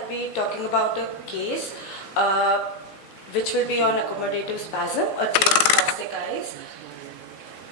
I'll be talking about a case which will be on accommodative spasm, a spastic eyes.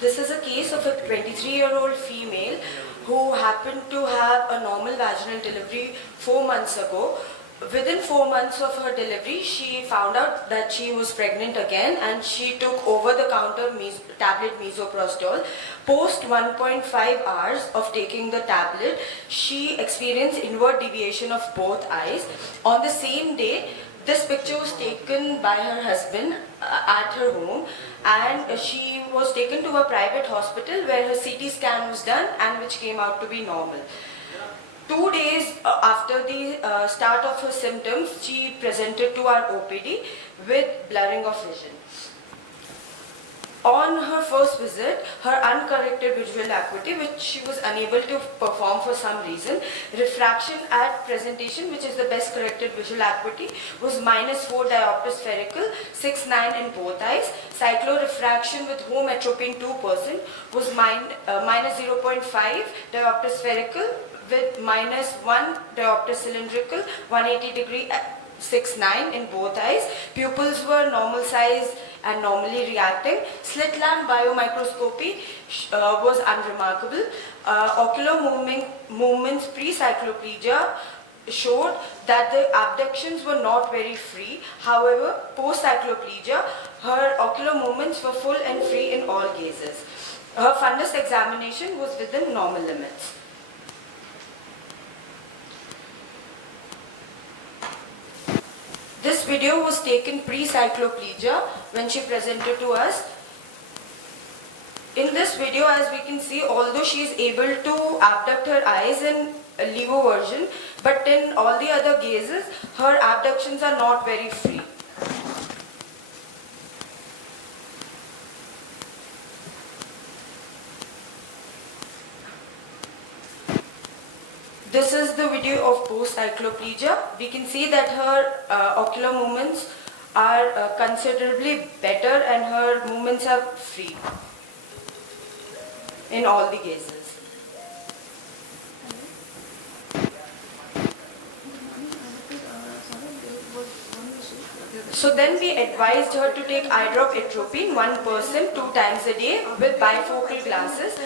This is a case of a 23-year-old female who happened to have a normal vaginal delivery 4 months ago. Within 4 months of her delivery, she found out that she was pregnant again, and she took over-the-counter tablet misoprostol. Post 1.5 hours of taking the tablet, she experienced inward deviation of both eyes. On the same day, this picture was taken by her husband at her home, and she was taken to a private hospital where her CT scan was done and which came out to be normal. 2 days after the start of her symptoms, she presented to our OPD with blurring of vision. On her first visit, her uncorrected visual acuity, which she was unable to perform for some reason, refraction at presentation, which is the best corrected visual acuity, was -4 diopter spherical, 6/9 in both eyes. Cyclorefraction with home atropine 2% was -0.5 diopter spherical with -1 diopter cylindrical, 180 degree, 6/9 in both eyes. Pupils were normal size and normally reacting. Slit lamp biomicroscopy was unremarkable. Ocular movements pre-cycloplegia showed that the abductions were not very free. However, post-cycloplegia, her ocular movements were full and free in all gazes. Her fundus examination was within normal limits. This video was taken pre-cycloplegia when she presented to us. In this video, as we can see, although she is able to abduct her eyes in levoversion, but in all the other gazes, her abductions are not very free. This is the video of post-cycloplegia. We can see that her ocular movements are considerably better and her movements are free in all the gazes. So then we advised her to take eye drop atropine 1% 2 times a day with bifocal glasses.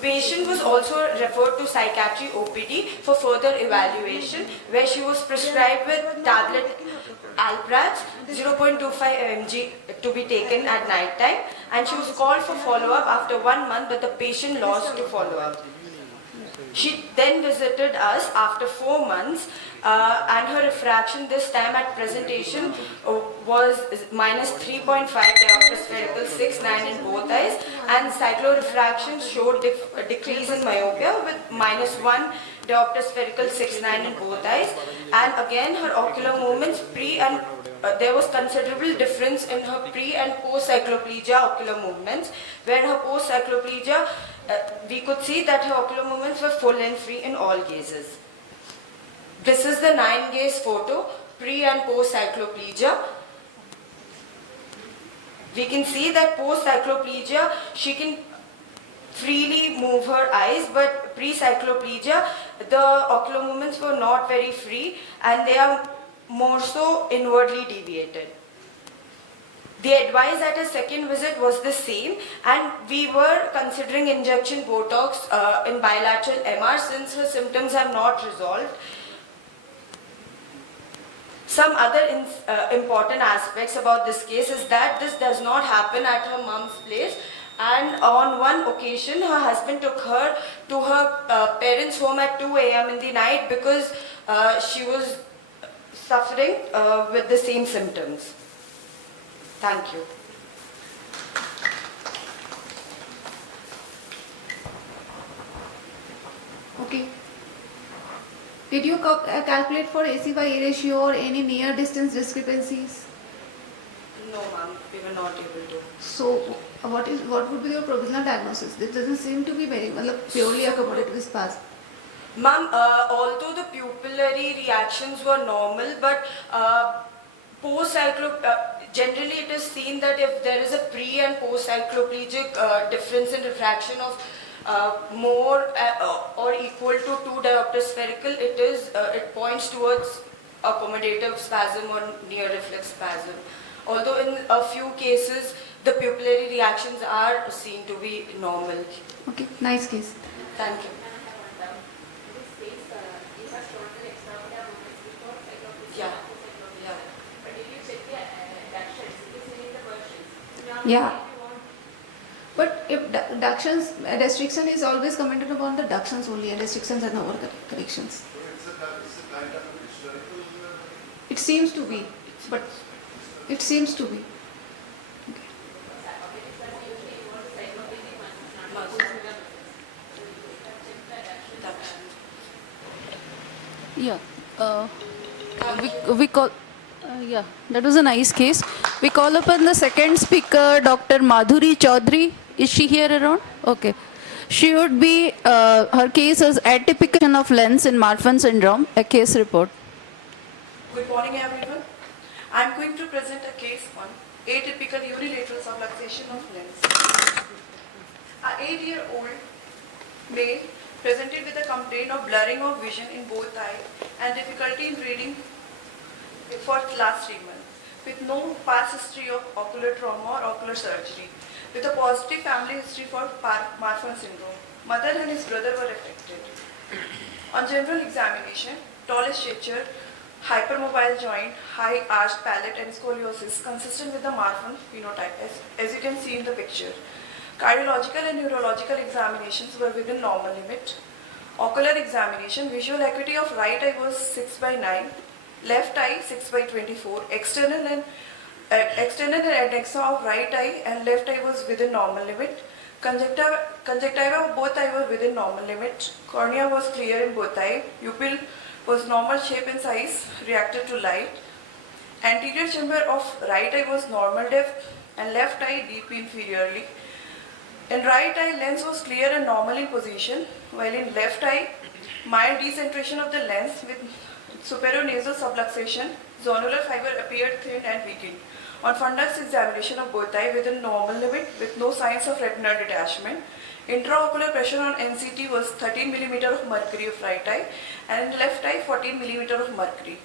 Patient was also referred to psychiatry OPD for further evaluation, where she was prescribed with tablet Alprax 0.25 mg to be taken at night time, and she was called for follow-up after 1 month, but the patient lost to follow-up. She then visited us after 4 months, and her refraction this time at presentation was -3.5 diopter spherical, 6/9 in both eyes, and cyclorefraction showed a decrease in myopia with -1 diopter spherical, 6/9 in both eyes. And again, her ocular movements there was considerable difference in her pre and post cycloplegia ocular movements, where her post cycloplegia we could see that her ocular movements were full and free in all gazes. This is the 9-gaze photo, pre and post cycloplegia. We can see that post cycloplegia, she can freely move her eyes, but pre-cycloplegia, the ocular movements were not very free and they are more so inwardly deviated. The advice at a second visit was the same, and we were considering injection Botox in bilateral MR since her symptoms have not resolved. Some other important aspects about this case is that this does not happen at her mom's place, and on one occasion her husband took her to her parents' home at 2 a.m. in the night because she was suffering with the same symptoms. Thank you. Okay. Did you calculate for AC by A ratio or any near distance discrepancies? No, ma'am, we were not able to. So, what would be your provisional diagnosis? This doesn't seem to be very purely accommodative spasm. Ma'am, although the pupillary reactions were normal, but generally it is seen that if there is a pre and post cycloplegic difference in refraction of more or equal to 2 diopter spherical, it points towards accommodative spasm or near reflex spasm. Although in a few cases, the pupillary reactions are seen to be normal. Okay, nice case. Thank you. Yeah. Yeah. But if ductions, restriction is always commented upon the ductions only, and restrictions and overcorrections. It seems to be, but it seems to be. Yeah, we call, yeah, that was a nice case. We call upon the second speaker, Dr. Madhuri Chaudhary. Is she here around? Okay. She would be, her case is atypical of lens in Marfan syndrome, a case report. Good morning, everyone. I am going to present a case on atypical unilateral subluxation of lens. An 8-year-old male presented with a complaint of blurring of vision in both eyes and difficulty in reading for last 3 months, with no past history of ocular trauma or ocular surgery, with a positive family history for Marfan syndrome. Mother and his brother were affected. On general examination, tall stature, hypermobile joint, high arched palate and scoliosis consistent with the Marfan phenotype as you can see in the picture. Cardiological and neurological examinations were within normal limit. Ocular examination, visual acuity of right eye was 6/9, left eye 6/24, external and adnexa of right eye and left eye was within normal limit. Conjunctiva of both eye were within normal limit. Cornea was clear in both eye. Pupil was normal shape and size, reacted to light. Anterior chamber of right eye was normal depth and left eye deep inferiorly. In right eye, lens was clear and normal in position, while in left eye, mild decentration of the lens with superior-nasal subluxation, zonular fiber appeared thin and weakened. On fundus examination of both eye within normal limit with no signs of retinal detachment. Intraocular pressure on NCT was 13 mm of mercury of right eye and in left eye 14 mm of mercury.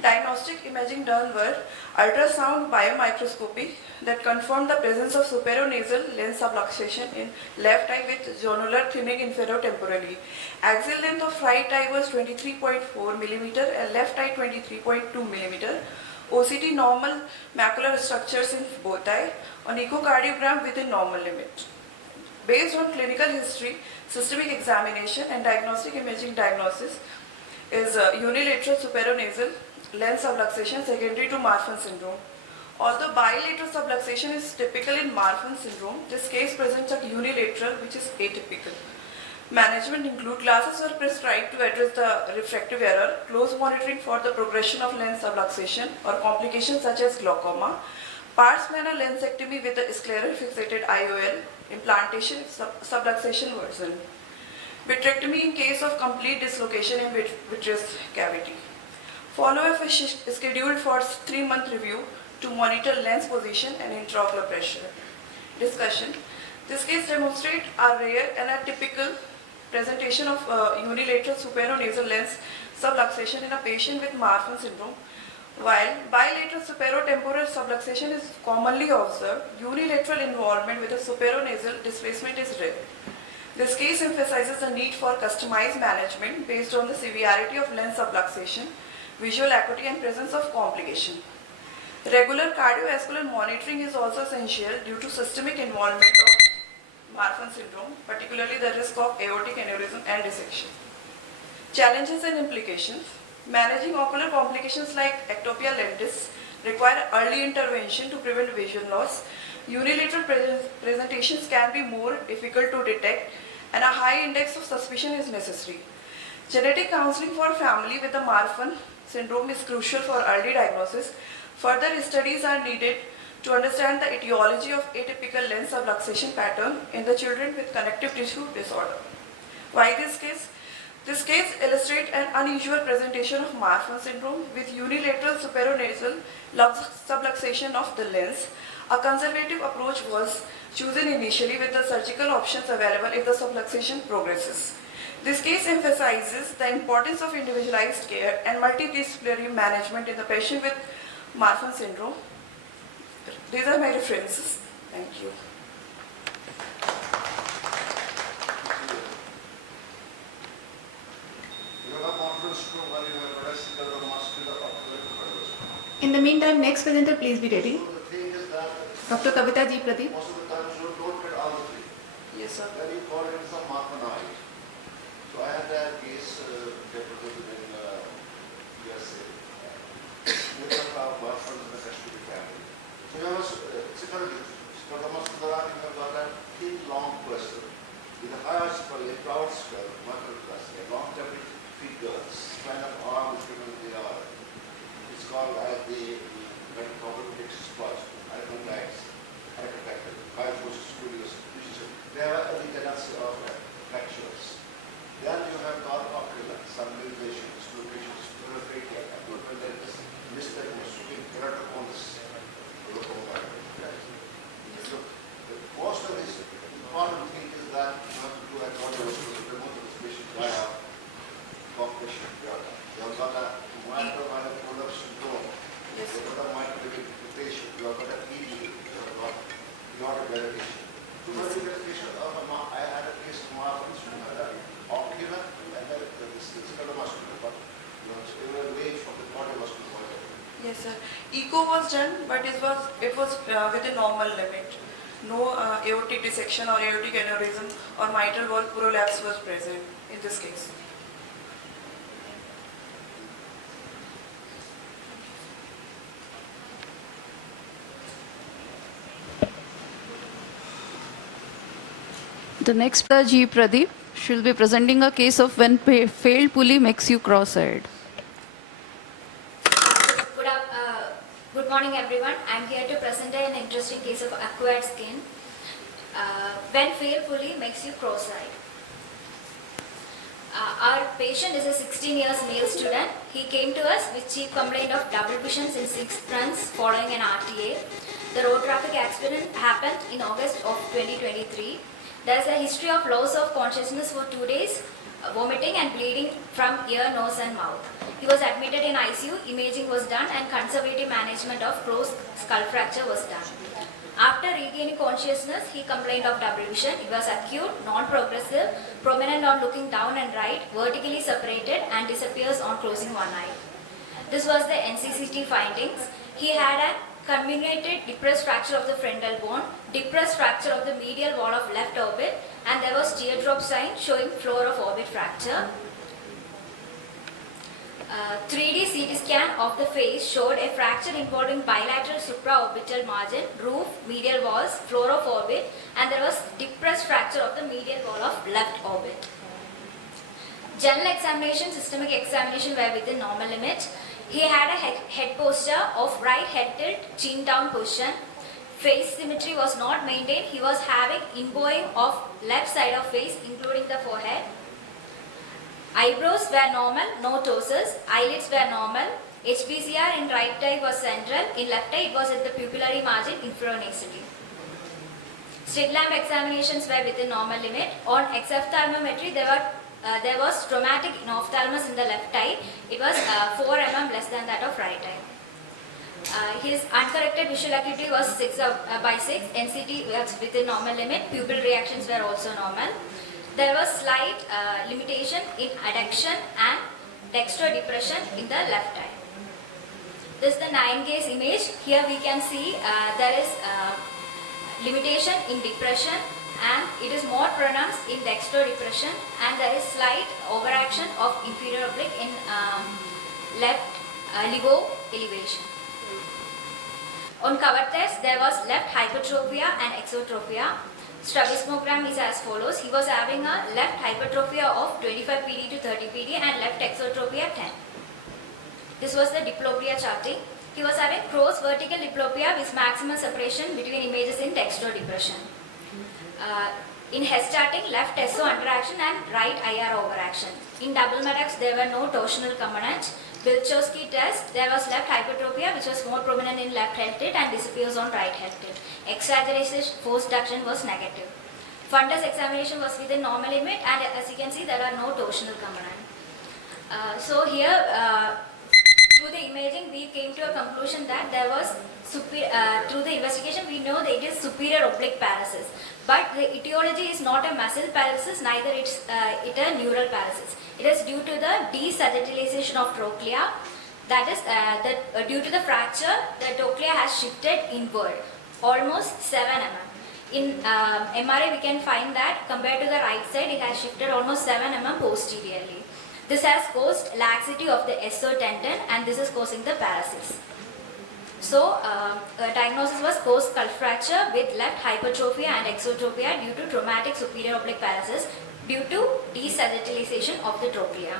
Diagnostic imaging done were ultrasound biomicroscopy that confirmed the presence of superior-nasal lens subluxation in left eye with zonular thinning inferotemporally. Axial length of right eye was 23.4 mm and left eye 23.2 mm. OCT normal macular structures in both eye. On echocardiogram within normal limit. Based on clinical history, systemic examination and diagnostic imaging diagnosis is unilateral superior-nasal lens subluxation secondary to Marfan syndrome. Although bilateral subluxation is typical in Marfan syndrome, this case presents a unilateral which is atypical. Management include glasses were prescribed to address the refractive error, close monitoring for the progression of lens subluxation or complications such as glaucoma, pars plana lensectomy with the scleral fixated IOL, implantation subluxation worsen, vitrectomy in case of complete dislocation in vitreous cavity. Follow-up is scheduled for 3-month review to monitor lens position and intraocular pressure. Discussion. This case demonstrates a rare and a typical presentation of unilateral superior-nasal lens subluxation in a patient with Marfan syndrome. While bilateral superior-temporal subluxation is commonly observed, unilateral involvement with a superior-nasal displacement is rare. This case emphasizes the need for customized management based on the severity of lens subluxation, visual acuity and presence of complication. Regular cardiovascular monitoring is also essential due to systemic involvement of Marfan syndrome, particularly the risk of aortic aneurysm and dissection. Challenges and implications. Managing ocular complications like ectopia lentis require early intervention to prevent vision loss. Unilateral presentations can be more difficult to detect and a high index of suspicion is necessary. Genetic counseling for family with the Marfan syndrome is crucial for early diagnosis. Further studies are needed to understand the etiology of atypical lens subluxation pattern in the children with connective tissue disorder. Why this case? This case illustrates an unusual presentation of Marfan syndrome with unilateral superior-nasal subluxation of the lens. A conservative approach was chosen initially with the surgical options available if the subluxation progresses. This case emphasizes the importance of individualized care and multidisciplinary management in the patient with Marfan syndrome. These are my references. Thank you. In the meantime, next presenter, please be ready. So the thing is that Dr. Kavita Ji Pradeep. most of the times you don't get all the three. Yes, sir. Then you call it some marfanite. So I had that case represented in USA. With a marfan in the custody family. So you have it's a very for the muscular, you have got that thin, long person with a higher skull, a proud skull, muscle plus, a long tempered figures, kind of arm is given in the arm. It's called as the metacopic spot, iconics, architecture, five-post studios, they have the tendency of fractures. Then you have got ocular, some limitations, locations, peripheral, and when there is misdiagnosis, keratoconus, so the most of this important thing is that you have to do a cardiovascular remote of this patient via cognition. You have got a mitochondrial product syndrome. Yes. You have got a mitochondrial mutation. You have got a ED. You have got aortic validation. So the patient of I had a case of Marfan's who had an ocular and the distance cardiovascular, but you know, it was away from the cardiovascular body. Yes, sir. Echo was done, but it was within normal limit. No aortic dissection or aortic aneurysm or mitral valve prolapse was present in this case. The next G. Pradeep, she will be presenting a case of when failed pulley makes you cross-eyed. Good morning everyone. I am here to present an interesting case of acquired skin. When failed pulley makes you cross-eyed. Our patient is a 16 years male student. He came to us with chief complaint of double visions in 6 months following an RTA. The road traffic accident happened in August of 2023. There is a history of loss of consciousness for 2 days, vomiting and bleeding from ear, nose and mouth. He was admitted in ICU, imaging was done and conservative management of closed skull fracture was done. After regaining consciousness, he complained of double vision. It was acute, non-progressive, prominent on looking down and right, vertically separated and disappears on closing one eye. This was the NCCT findings. He had a comminuted depressed fracture of the frontal bone, depressed fracture of the medial wall of left orbit, and there was teardrop sign showing floor of orbit fracture. 3D CT scan of the face showed a fracture involving bilateral supraorbital margin, roof, medial walls, floor of orbit, and there was depressed fracture of the medial wall of left orbit. General examination, systemic examination were within normal limit. He had a head posture of right head tilt, chin down position. Face symmetry was not maintained. He was having inbowing of left side of face, including the forehead. Eyebrows were normal, no ptosis. Eyelids were normal. HPCR in right eye was central. In left eye, it was at the pupillary margin, inferiornacity. Slit lamp examinations were within normal limit. On exophthalmometry, there was traumatic ophthalmos in the left eye. It was 4 mm less than that of right eye. His uncorrected visual acuity was 6/6. NCT was within normal limit. Pupil reactions were also normal. There was slight limitation in adduction and dextrodepression in the left eye. This is the 9 case image. Here we can see there is limitation in depression and it is more pronounced in dextrodepression, and there is slight overaction of inferior oblique in left libo elevation. On cover test, there was left hypertrophy and exotrophia. Strabismogram is as follows. He was having a left hypertrophy of 25 PD to 30 PD and left exotropy 10. This was the diplopia charting. He was having cross vertical diplopia with maximum separation between images in dextrodepression. In head starting, left SO underaction and right IR overaction. In double medax, there were no torsional components. Bilchowski test, there was left hypertropia which was more prominent in left head tilt and disappears on right head tilt. Exaggeration force duction was negative. Fundus examination was within normal limit, and as you can see, there are no torsional component. So here, through the imaging, we came to a conclusion that there was through the investigation, we know that it is superior oblique paralysis. But the etiology is not a muscle paralysis, neither it a neural paralysis. It is due to the desagitalization of trochlea. That is, due to the fracture, the trochlea has shifted inward, almost 7 mm. In MRI, we can find that compared to the right side, it has shifted almost 7 mm posteriorly. This has caused laxity of the SO tendon, and this is causing the paralysis. So, diagnosis was post skull fracture with left hypertrophy and exotropia due to traumatic superior oblique paralysis due to desagitalization of the trochlea.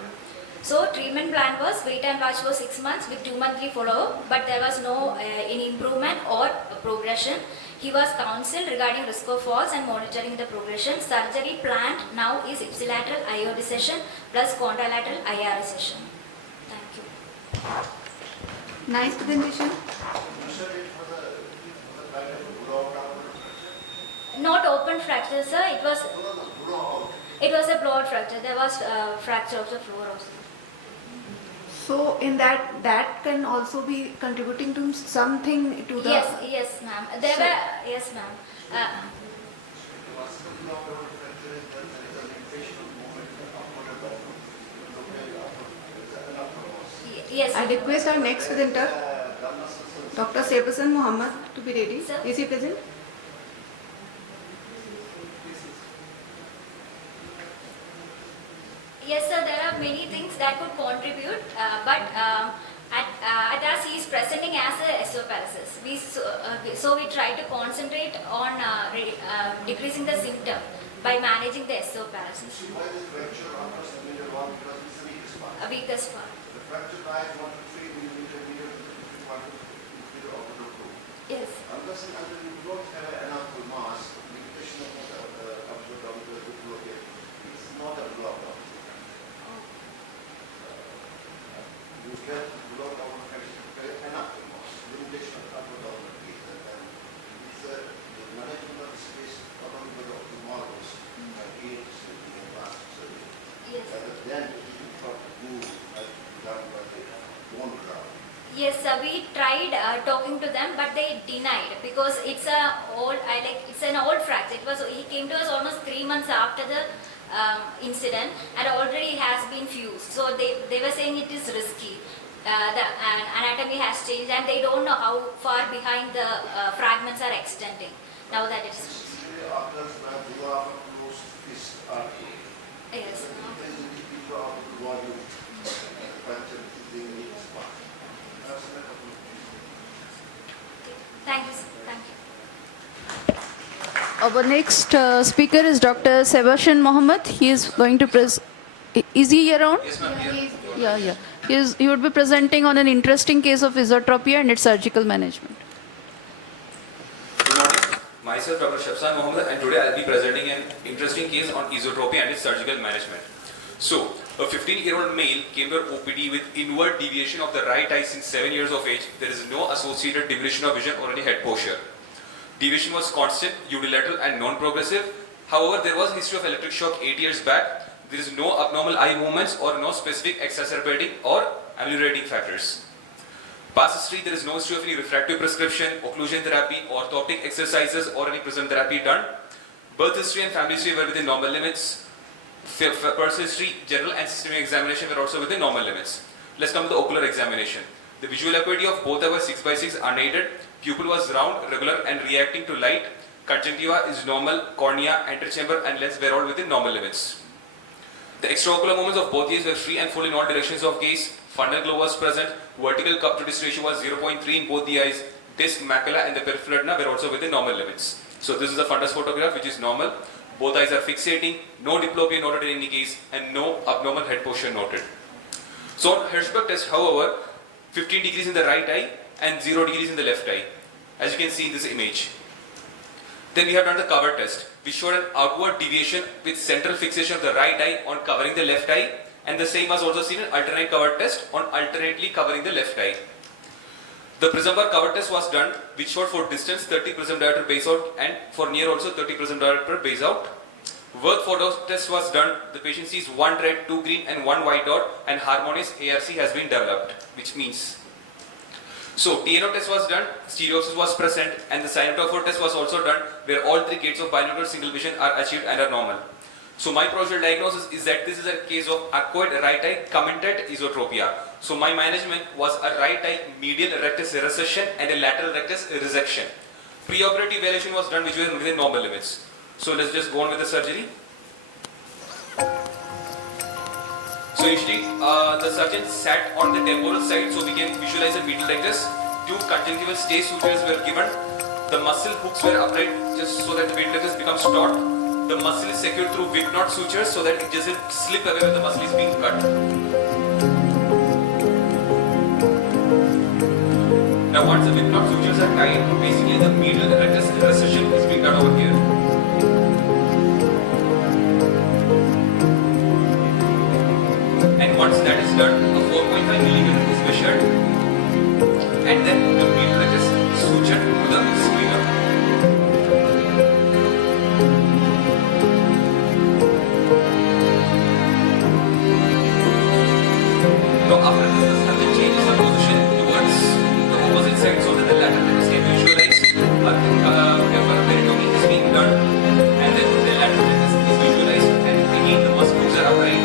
So, treatment plan was wait and watch for 6 months with 2-monthly follow-up, but there was no any improvement or progression. He was counselled regarding risk of falls and monitoring the progression. Surgery planned now is ipsilateral IO dissection plus contralateral IR recession. Thank you. Nice presentation. Not open fracture, sir. It was a blowout fracture. There was fracture of the floor also. So in that can also be contributing to something to the. Yes, ma'am. There were yes, ma'am. Yes. I request our next presenter, Dr. Sebastian Mohammed, to be ready. Sir? Is he present? Yes, sir, there are many things that could contribute, but at us he is presenting as a esophagus. So we try to concentrate on decreasing the symptom by managing the esophagus. Why this fracture after centimeter 1? Because it's the weakest part. A weakest part. The fracture lies 1 to 3 millimeter, meter to 1 to 0 of the group. Yes. Unless and until you don't have enough mass, limitation of the abdominal blockade is not a block. You can block out enough mass, limitation of abdominal teeth, and then it's the management of space not only by the ophthalmologist, again, in plastic surgery. Yes. Then you have to do done by the bone graft. Yes, sir, we tried talking to them, but they denied because it's an old fracture. He came to us almost 3 months after the incident, and already has been fused. So they were saying it is risky. The anatomy has changed, and they don't know how far behind the fragments are extending. Now that it's Usually after you have a closed fist artery. yes. There is a deep of the volume. Fracture is the weakest part. That's a couple of Thank you, sir. Thank you. Our next speaker is Dr. Sebastian Mohammed. He is going to Is he around? Yes, ma'am. Yeah. He would be presenting on an interesting case of esotropia and its surgical management. Good morning. Myself, Dr. Sebastian Mohammed, and today I'll be presenting an interesting case on esotropia and its surgical management. So, a 15-year-old male came to our OPD with inward deviation of the right eye since 7 years of age. There is no associated diminution of vision or any head posture. Deviation was constant, unilateral and non-progressive. However, there was a history of electric shock 8 years back. There is no abnormal eye movements or no specific exacerbating or ameliorating factors. Past history, there is no history of any refractive prescription, occlusion therapy, orthoptic exercises or any prism therapy done. Birth history and family history were within normal limits. Personal history, general and systemic examination were also within normal limits. Let's come to the ocular examination. The visual acuity of both our 6x6 unaided. Pupil was round, regular and reacting to light. Conjunctiva is normal, cornea, antechamber and lens were all within normal limits. The extraocular movements of both eyes were free and full in all directions of gaze. Fundal glow was present. Vertical cup to disc ratio was 0.3 in both the eyes. Disc, macula and the peripheral retina were also within normal limits. So this is the fundus photograph which is normal. Both eyes are fixating, no diplopia noted in any case and no abnormal head posture noted. So on Hirschberg test, however, 15 degrees in the right eye and 0 degrees in the left eye, as you can see in this image. Then we have done the cover test, which showed an outward deviation with central fixation of the right eye on covering the left eye, and the same was also seen in alternate cover test on alternately covering the left eye. The prism bar cover test was done, which showed for distance 30 prism diameter base out and for near also 30 prism diameter base out. Work photo test was done. The patient sees one red, two green, and one white dot, and harmonious ARC has been developed, which means. So, TNO test was done, stereopsis was present, and the cyanotophore test was also done, where all three gates of binocular single vision are achieved and are normal. So, my provisional diagnosis is that this is a case of acquired right eye commented esotropia. So, my management was a right eye medial rectus recession and a lateral rectus resection. Preoperative evaluation was done, which was within normal limits. So, let's just go on with the surgery. So usually the surgeon sat on the temporal side so we can visualize a medial rectus. Two conjunctival stay sutures were given. The muscle hooks were upright just so that the medial rectus becomes taut. The muscle is secured through whip knot sutures so that it doesn't slip away when the muscle is being cut. Now once the whip knot sutures are tied, basically the medial rectus recession is being done over here. And once that is done, a 4.5 millimeter is measured, and then the medial rectus is sutured to the screener. Now after this, the surgeon changes the position towards the opposite side so that the lateral rectus can visualize. Peritomy is being done, and then the lateral rectus is visualized, and again the muscle hooks are upright.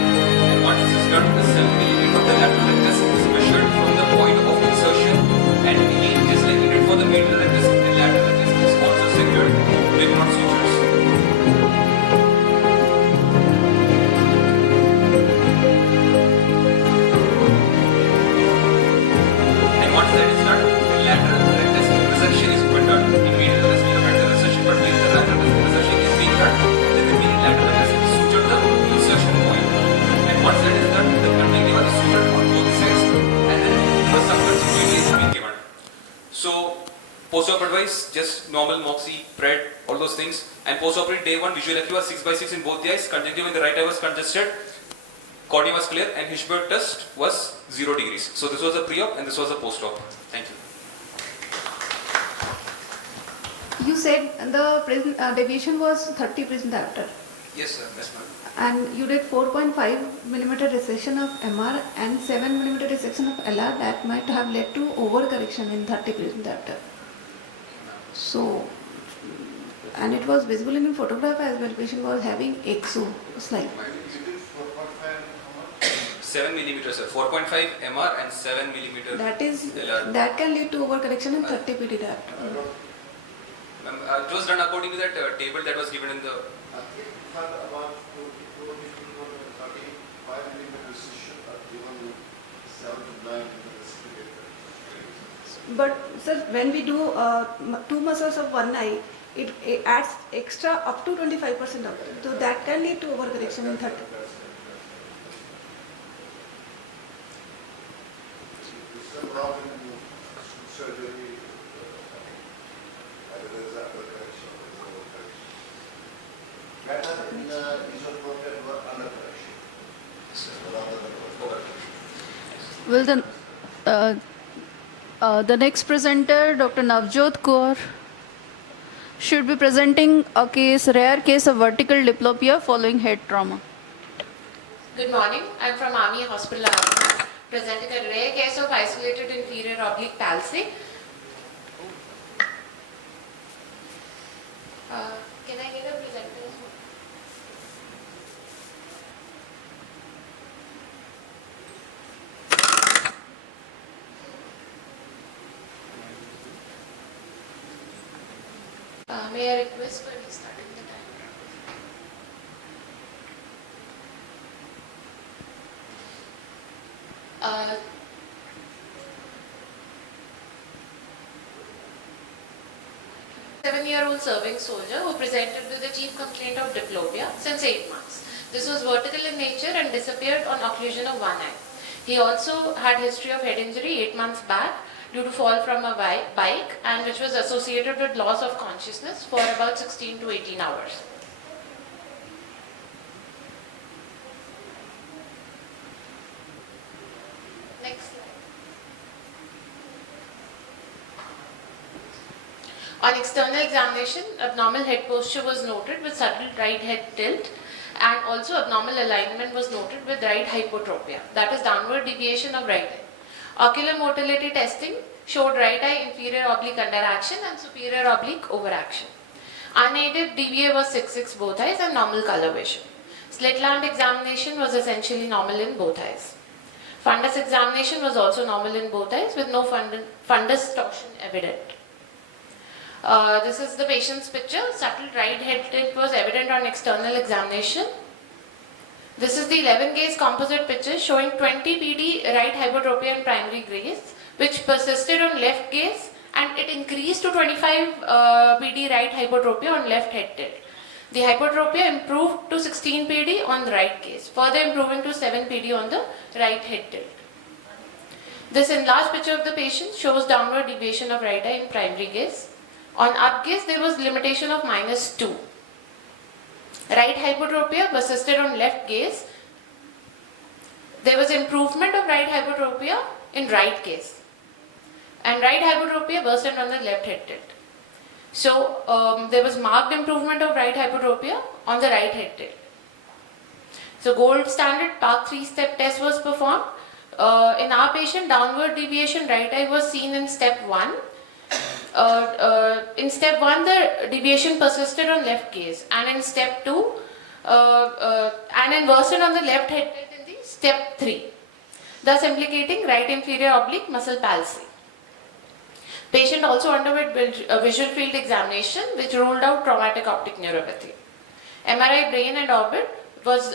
Once this is done, the 7 millimeter of the lateral rectus is measured from the point of insertion, and again, just like we did for the medial rectus, the lateral rectus is also secured with knot sutures. And once that is done, the lateral rectus resection is done. In medial rectus, we have had the resection, but when the lateral rectus resection is being done, then the lateral rectus is sutured to the insertion point. Once that is done, the conjunctiva is sutured on both sides, and then the subconjunctiva is being given. So, post-op advice, just normal moxie, pred, all those things. And post-operative day 1, visual acuity was 6/6 in both the eyes, conjunctiva in the right eye was congested, cornea was clear, and Hirschberg test was 0 degrees. So, this was a pre-op and this was a post-op. Thank you. You said the deviation was 30 present diopter. Yes, sir. Yes, ma'am. And you did 4.5 millimeter recession of MR and 7 millimeter resection of LR. That might have led to overcorrection in 30 present diopter. So, and it was visible in the photograph as well. Patient was having exo slide. 7 millimeters, sir. 4.5 MR and 7 millimeter. That can lead to overcorrection in 30 PD diopter. It was done according to that table that was given in the. I think about 35 millimeter recession are given 7 to 9 millimeters. But sir, when we do two muscles of one eye, it adds extra up to 25% of it. So that can lead to overcorrection in 30. It's a problem in surgery. Either there is undercorrection or overcorrection. Better in esotropia or undercorrection. Rather than overcorrection. Well, then, the next presenter, Dr. Navjot Kaur, should be presenting a rare case of vertical diplopia following head trauma. Good morning. I'm from Army Hospital, Ahmedabad, presenting a rare case of isolated inferior oblique palsy. Can I get a presenter? May I request for restarting the timer? Seven-year-old serving soldier who presented with the chief complaint of diplopia since 8 months. This was vertical in nature and disappeared on occlusion of one eye. He also had history of head injury 8 months back due to fall from a bike, and which was associated with loss of consciousness for about 16 to 18 hours. Next slide. On external examination, abnormal head posture was noted with subtle right head tilt, and also abnormal alignment was noted with right hypotropia, that is downward deviation of right eye. Ocular motility testing showed right eye inferior oblique underaction and superior oblique overaction. Unaided DVA was 6/6 both eyes and normal color vision. Slit lamp examination was essentially normal in both eyes. Fundus examination was also normal in both eyes with no fundus torsion evident. This is the patient's picture. Subtle right head tilt was evident on external examination. This is the 11 gaze composite picture showing 20 PD right hypotropia in primary gaze, which persisted on left gaze, and it increased to 25 PD right hypotropia on left head tilt. The hypotropia improved to 16 PD on the right gaze, further improving to 7 PD on the right head tilt. This enlarged picture of the patient shows downward deviation of right eye in primary gaze. On up gaze, there was limitation of -2. Right hypotropia persisted on left gaze. There was improvement of right hypotropia in right gaze. And right hypotropia worsened on the left head tilt. So, there was marked improvement of right hypotropia on the right head tilt. So, gold standard Park 3-step test was performed. In our patient, downward deviation right eye was seen in step 1. In step 1, the deviation persisted on left gaze, and in step 2, and then worsened on the left head tilt in the step 3, thus implicating right inferior oblique muscle palsy. Patient also underwent a visual field examination which ruled out traumatic optic neuropathy. MRI brain and orbit was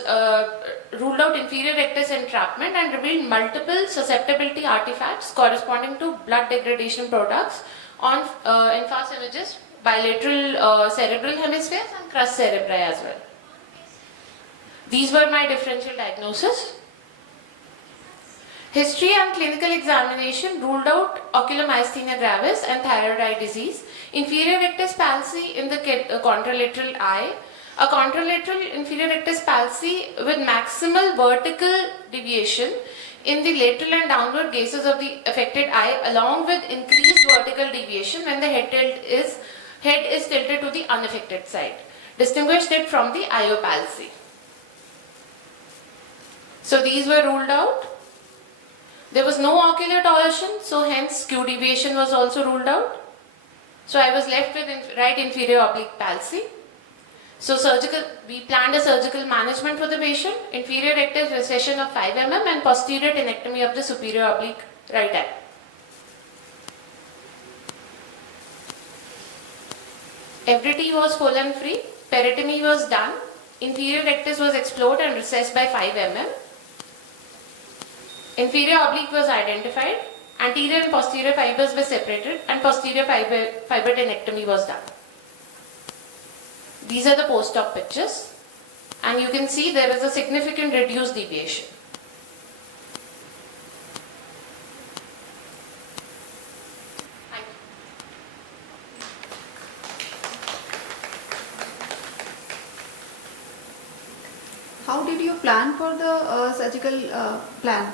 ruled out inferior rectus entrapment and revealed multiple susceptibility artifacts corresponding to blood degradation products on in fast images, bilateral cerebral hemispheres and crus cerebri as well. These were my differential diagnosis. History and clinical examination ruled out ocular myasthenia gravis and thyroid eye disease, inferior rectus palsy in the contralateral eye, a contralateral inferior rectus palsy with maximal vertical deviation in the lateral and downward gazes of the affected eye, along with increased vertical deviation when the head is tilted to the unaffected side, distinguished it from the IO palsy. So these were ruled out. There was no ocular torsion, so hence skew deviation was also ruled out. So I was left with right inferior oblique palsy. So we planned a surgical management for the patient, inferior rectus recession of 5 mm and posterior tenectomy of the superior oblique right eye. FDT was full and free, peritomy was done, inferior rectus was explored and recessed by 5 mm. Inferior oblique was identified, anterior and posterior fibers were separated, and posterior fiber tenectomy was done. These are the post-op pictures, and you can see there is a significant reduced deviation. Thank you. How did you plan for the surgical planning?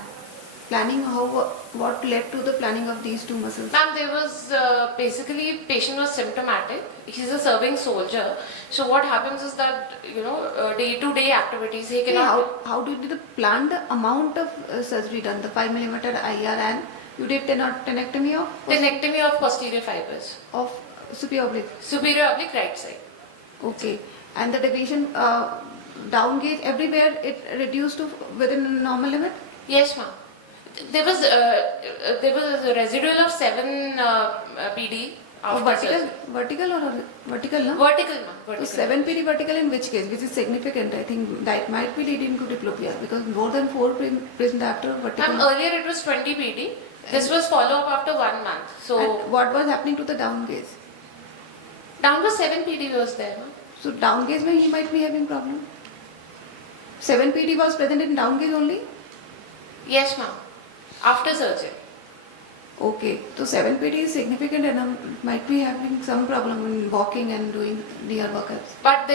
What led to the planning of these two muscles? Ma'am, there was basically patient was symptomatic. He's a serving soldier. So what happens is that day-to-day activities he cannot. How did you plan the amount of surgery done? The 5 mm IR, and you did tenectomy of Posterior fibers of superior oblique right side. Okay, and the division down gauge everywhere it reduced to within a normal limit. Yes, ma'am. There was a residual of 7 PD. Vertical or vertical, no? Vertical, ma'am. Vertical. So 7 PD vertical in which case, which is significant. I think that might be leading to diplopia because more than 4 present after vertical. Ma'am, earlier it was 20 PD. This was follow-up after 1 month. So and what was happening to the down gaze? Down to 7 PD was there, ma'am. So down gaze when he might be having problem. 7 PD was present in down gaze only? Yes, ma'am. After surgery. Okay, so 7 PD is significant and might be having some problem in walking and doing near workouts. But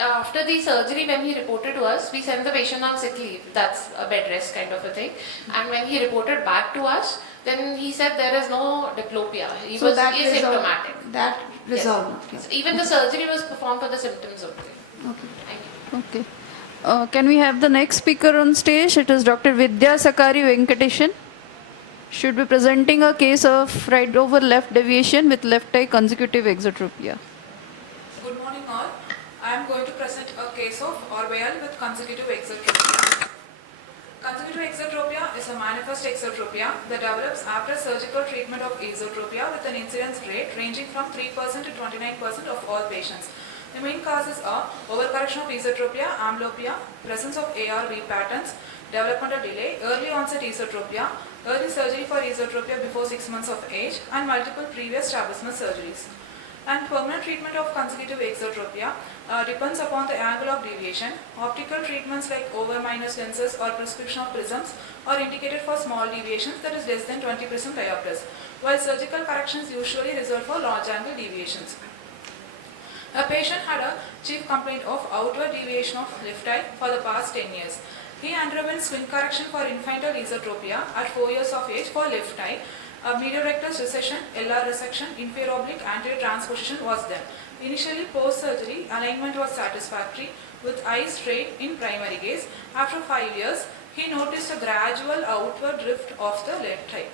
after the surgery, when he reported to us, we sent the patient on sick leave. That's a bed rest kind of a thing. And when he reported back to us, Then he said there is no diplopia. He So was that asymptomatic. That Yes. resolved. Okay. So even the surgery was performed for the symptoms only. Okay. Thank you. Okay. Can we have the next speaker on stage? It is Dr. Vidya Sakari Venkateshan. Should be presenting a case of right over left deviation with left eye consecutive exotropia. Good morning all. I am going to present a case of Orwell with consecutive exotropia. Consecutive exotropia is a manifest exotropia that develops after surgical treatment of esotropia with an incidence rate ranging from 3% to 29% of all patients. The main causes are overcorrection of esotropia, amblyopia, presence of ARV patterns, developmental delay, early onset esotropia, early surgery for esotropia before 6 months of age, and multiple previous strabismus surgeries. And permanent treatment of consecutive exotropia depends upon the angle of deviation. Optical treatments like over minus lenses or prescription of prisms are indicated for small deviations that is less than 20% diopters, while surgical corrections usually result for large angle deviations. A patient had a chief complaint of outward deviation of left eye for the past 10 years. He underwent squint correction for infantile esotropia at 4 years of age for left eye. A medial rectus recession, LR resection, inferior oblique anterior transposition was done. Initially post-surgery, alignment was satisfactory with eyes straight in primary gaze. After 5 years, he noticed a gradual outward drift of the left eye.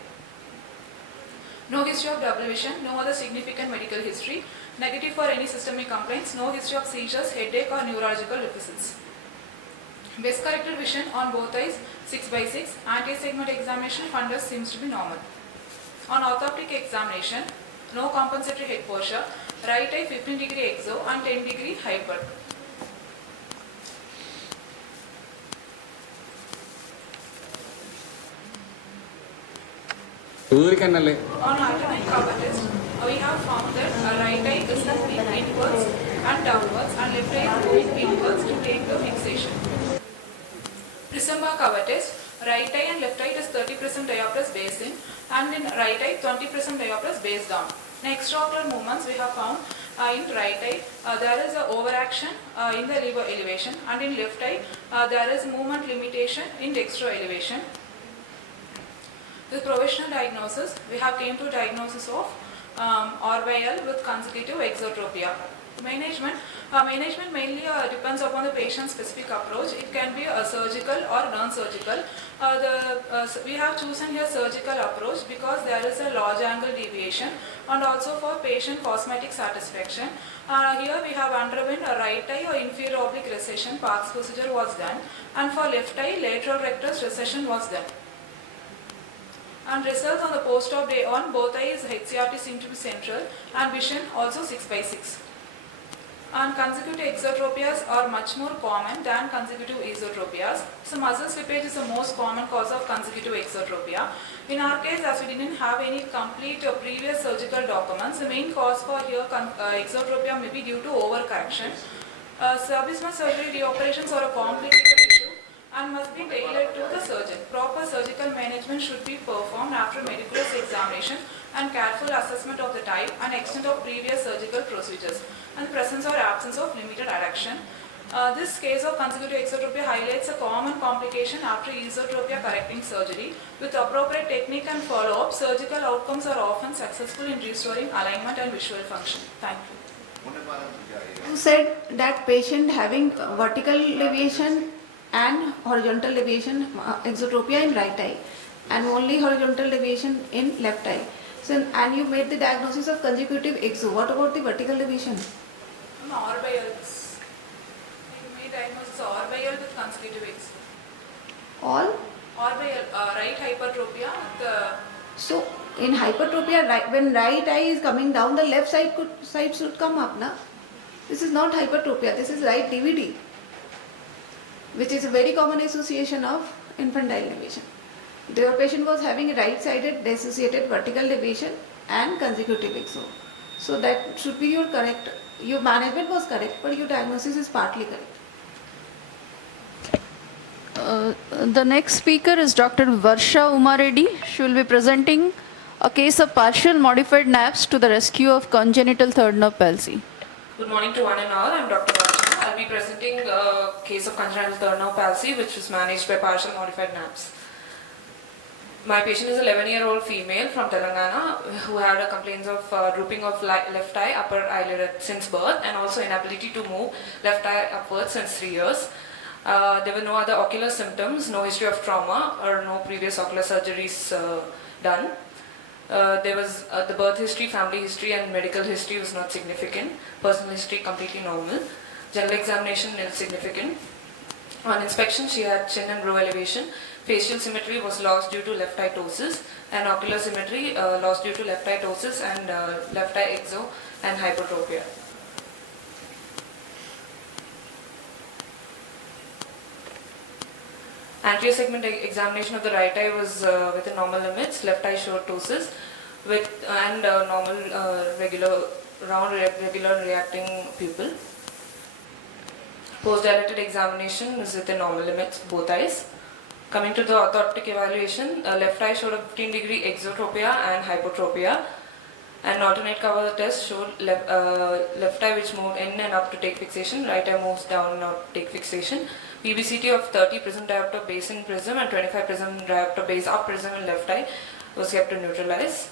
No history of double vision, no other significant medical history. Negative for any systemic complaints, no history of seizures, headache or neurological deficits. Best corrected vision on both eyes 6/6. Anti-segment examination fundus seems to be normal. On orthoptic examination, no compensatory head posture, right eye 15-degree exo and 10-degree hyper. On alternate cover test, we have found that right eye is moving inwards and downwards and left eye is moving inwards to take the fixation. Prism bar cover test, right eye and left eye is 30% diopters base in and in right eye 20% diopters base down. In extraocular movements we have found in right eye there is a overaction in the lever elevation and in left eye there is movement limitation in dextro elevation. With provisional diagnosis, we have came to diagnosis of Orwell with consecutive exotropia. Management mainly depends upon the patient's specific approach. It can be a surgical or non-surgical. We have chosen here surgical approach because there is a large angle deviation and also for patient cosmetic satisfaction. Here we have underwent a right eye or inferior oblique recession, Park's procedure was done, and for left eye lateral rectus recession was done. And results on the post-op day on both eyes HCRT seem to be central and vision also 6/6. And consecutive exotropias are much more common than consecutive esotropias. So muscle slippage is the most common cause of consecutive exotropia. In our case, as we didn't have any complete previous surgical documents, the main cause for here exotropia may be due to overcorrection. Strabismus surgery reoperations are a complicated issue and must be tailored to the surgeon. Proper surgical management should be performed after meticulous examination and careful assessment of the type and extent of previous surgical procedures and presence or absence of limited adduction. This case of consecutive exotropia highlights a common complication after esotropia correcting surgery. With appropriate technique and follow-up, surgical outcomes are often successful in restoring alignment and visual function. Thank you. You said that patient having vertical deviation and horizontal deviation exotropia in right eye and only horizontal deviation in left eye. So, and you made the diagnosis of consecutive exo. What about the vertical deviation? Orwell's. You may diagnose Orwell with consecutive exo. All? Orwell, right hypertropia. So, in hypertropia, when right eye is coming down, the left side should come up, na? This is not hypertropia. This is right DVD, which is a very common association of infantile deviation. Your patient was having right-sided dissociated vertical deviation and consecutive exo. So that should be your correct. Your management was correct, but your diagnosis is partly correct. The next speaker is Dr. Varsha Umareddy. She will be presenting a case of partial modified naps to the rescue of congenital third nerve palsy. Good morning to one and all. I'm Dr. Varsha. I'll be presenting a case of congenital third nerve palsy which was managed by partial modified naps. My patient is a 11-year-old female from Telangana who had a complaints of drooping of left eye, upper eyelid since birth, and also inability to move left eye upwards since 3 years. There were no other ocular symptoms, no history of trauma or no previous ocular surgeries done. There was the birth history, family history and medical history was not significant. Personal history completely normal. General examination insignificant. On inspection she had chin and brow elevation. Facial symmetry was lost due to left eye ptosis, and ocular symmetry lost due to left eye ptosis and left eye exo and hypertropia. Anterior segment examination of the right eye was within normal limits. Left eye showed ptosis with and normal regular reacting pupil. Post-dilated examination is within normal limits, both eyes. Coming to the orthooptic evaluation, left eye showed a 15-degree exotropia and hypotropia. An alternate cover test showed left eye which moved in and up to take fixation, right eye moves down and out to take fixation. PBCT of 30 prism diopter base in prism and 25 prism diopter base up prism in left eye was kept to neutralize.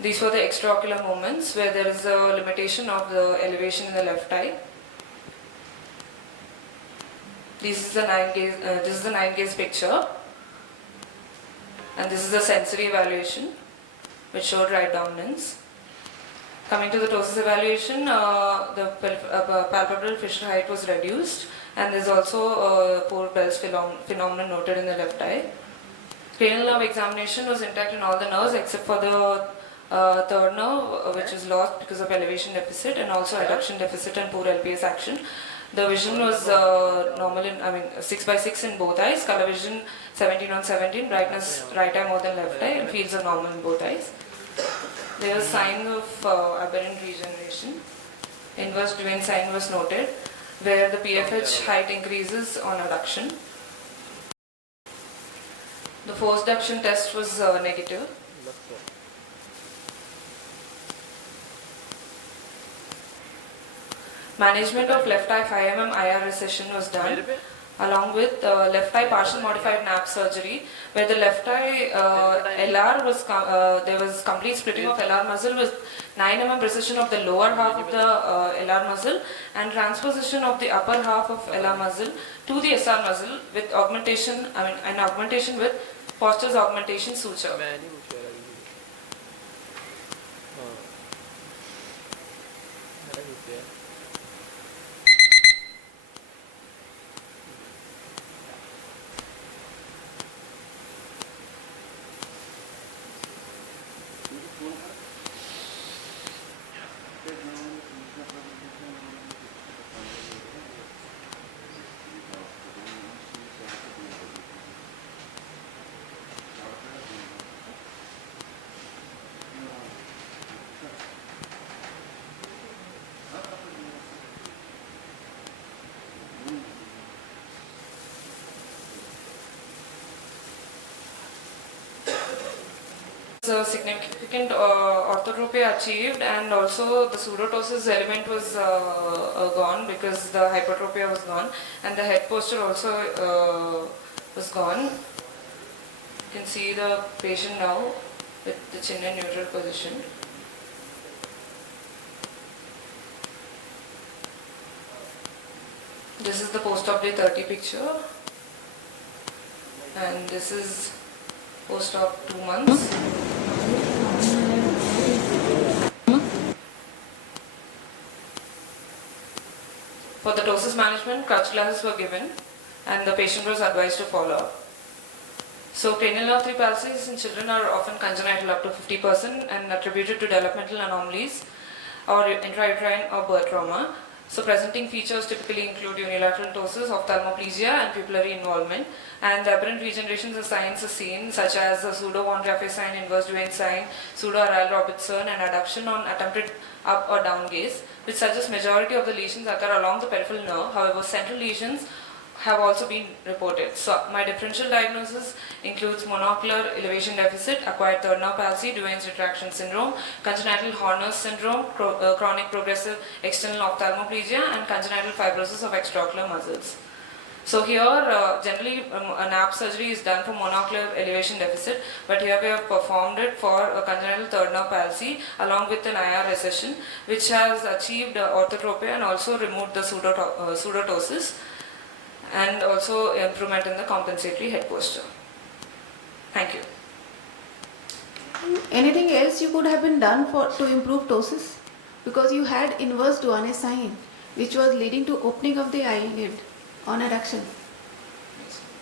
These were the extraocular movements where there is a limitation of the elevation in the left eye. This is the 9-gaze picture, and this is the sensory evaluation which showed right dominance. Coming to the ptosis evaluation, the palpebral fissure height was reduced, and there is also poor Bell's phenomenon noted in the left eye. Cranial nerve examination was intact in all the nerves except for the third nerve, which is lost because of elevation deficit and also adduction deficit and poor LPS action. The vision was normal in, 6/6 in both eyes, color vision 17/17, brightness right eye more than left eye, and fields are normal in both eyes. There was sign of aberrant regeneration. Inverse Duane sign was noted, where the PFH height increases on adduction. The forced adduction test was negative. Management of left eye 5 mm IR recession was done, along with left eye partial modified NAP surgery, where the left eye LR was there was complete splitting of LR muscle with 9 mm precision of the lower half of the LR muscle and transposition of the upper half of LR muscle to the SR muscle with augmentation, an augmentation with posterior augmentation suture. So significant orthotropia achieved, and also the pseudotosis element was gone because the hypertropia was gone, and the head posture also was gone. You can see the patient now with the chin in neutral position. This is the post-op day 30 picture, and this is post-op 2 months. For the ptosis management, crutch glasses were given and the patient was advised to follow up. So cranial nerve 3 palsies in children are often congenital up to 50% and attributed to developmental anomalies or intrauterine or birth trauma. So presenting features typically include unilateral ptosis, ophthalmoplegia and pupillary involvement, and the aberrant regenerations of signs are seen such as the pseudo-von Raffe sign, inverse Duane sign, pseudo-Arral-Robertson and adduction on attempted up or down gaze, which suggests majority of the lesions occur along the peripheral nerve. However, central lesions have also been reported. So my differential diagnosis includes monocular elevation deficit, acquired third nerve palsy, Duane's retraction syndrome, congenital Horner's syndrome, chronic progressive external ophthalmoplegia, and congenital fibrosis of extraocular muscles. So here, generally, a NAP surgery is done for monocular elevation deficit, but here we have performed it for a congenital third nerve palsy along with an IR recession, which has achieved orthotropia and also removed the pseudotosis, and also improvement in the compensatory head posture. Thank you. Anything else you could have been done to improve ptosis? Because you had inverse Duane sign, which was leading to opening of the eyelid on adduction.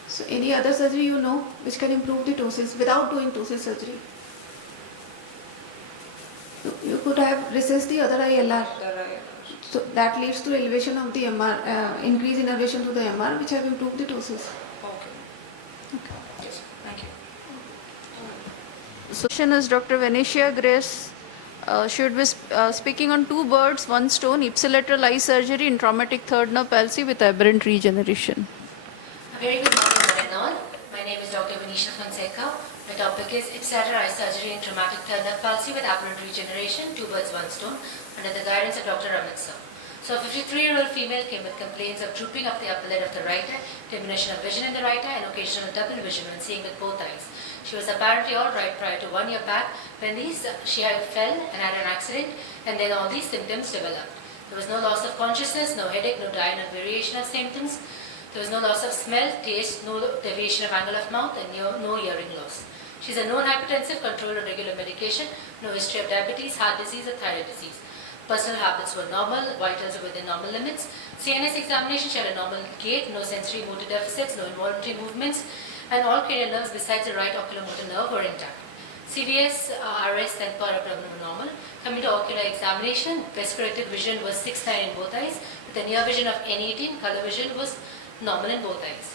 So any other surgery you know which can improve the ptosis without doing ptosis surgery? You could have recessed the other ILR. So that leads to elevation of the MR, increase in elevation to the MR, which have improved the ptosis. Okay. Yes, thank you. So, is Dr. Venetia Grace. She would be speaking on 2 birds, 1 stone, ipsilateral eye surgery in traumatic third nerve palsy with aberrant regeneration. A very good morning, one and all. My name is Dr. Venetia Fonseca. My topic is ipsilateral eye surgery in traumatic third nerve palsy with aberrant regeneration, 2 birds, 1 stone, under the guidance of Dr. Amit sir. So a 53-year-old female came with complaints of drooping of the upper lid of the right eye, diminution of vision in the right eye, and occasional double vision when seeing with both eyes. She was apparently all right prior to 1 year back when she fell and had an accident, and then all these symptoms developed. There was no loss of consciousness, no headache, no diarrhea, no variation of symptoms. There was no loss of smell, taste, no deviation of angle of mouth, and no hearing loss. She's a known hypertensive, controlled on regular medication, no history of diabetes, heart disease, or thyroid disease. Personal habits were normal, vitals were within normal limits. CNS examination, she had a normal gait, no sensory motor deficits, no involuntary movements, and all cranial nerves besides the right oculomotor nerve were intact. CVS, RS, and paraabdomen were normal. Coming to ocular examination, best corrected vision was 6/9 in both eyes, with a near vision of N18, color vision was normal in both eyes.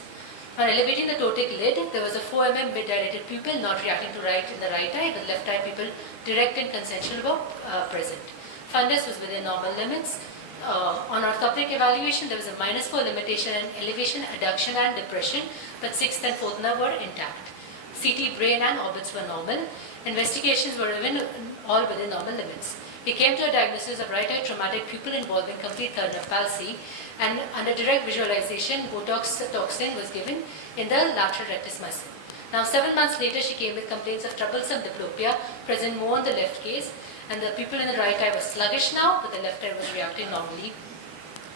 On elevating the ptotic lid, there was a 4 mm mid-dilated pupil not reacting to right in the right eye, with left eye pupil direct and consensual were present. Fundus was within normal limits. On orthoptic evaluation, there was a -4 limitation in elevation, adduction, and depression, but 6th and 4th nerve were intact. CT, brain, and orbits were normal. Investigations were all within normal limits. He came to a diagnosis of right eye traumatic pupil involving complete third nerve palsy, and under direct visualization, Botox toxin was given in the lateral rectus muscle. Now, 7 months later, she came with complaints of troublesome diplopia, present more on the left gaze, and the pupil in the right eye was sluggish now, but the left eye was reacting normally.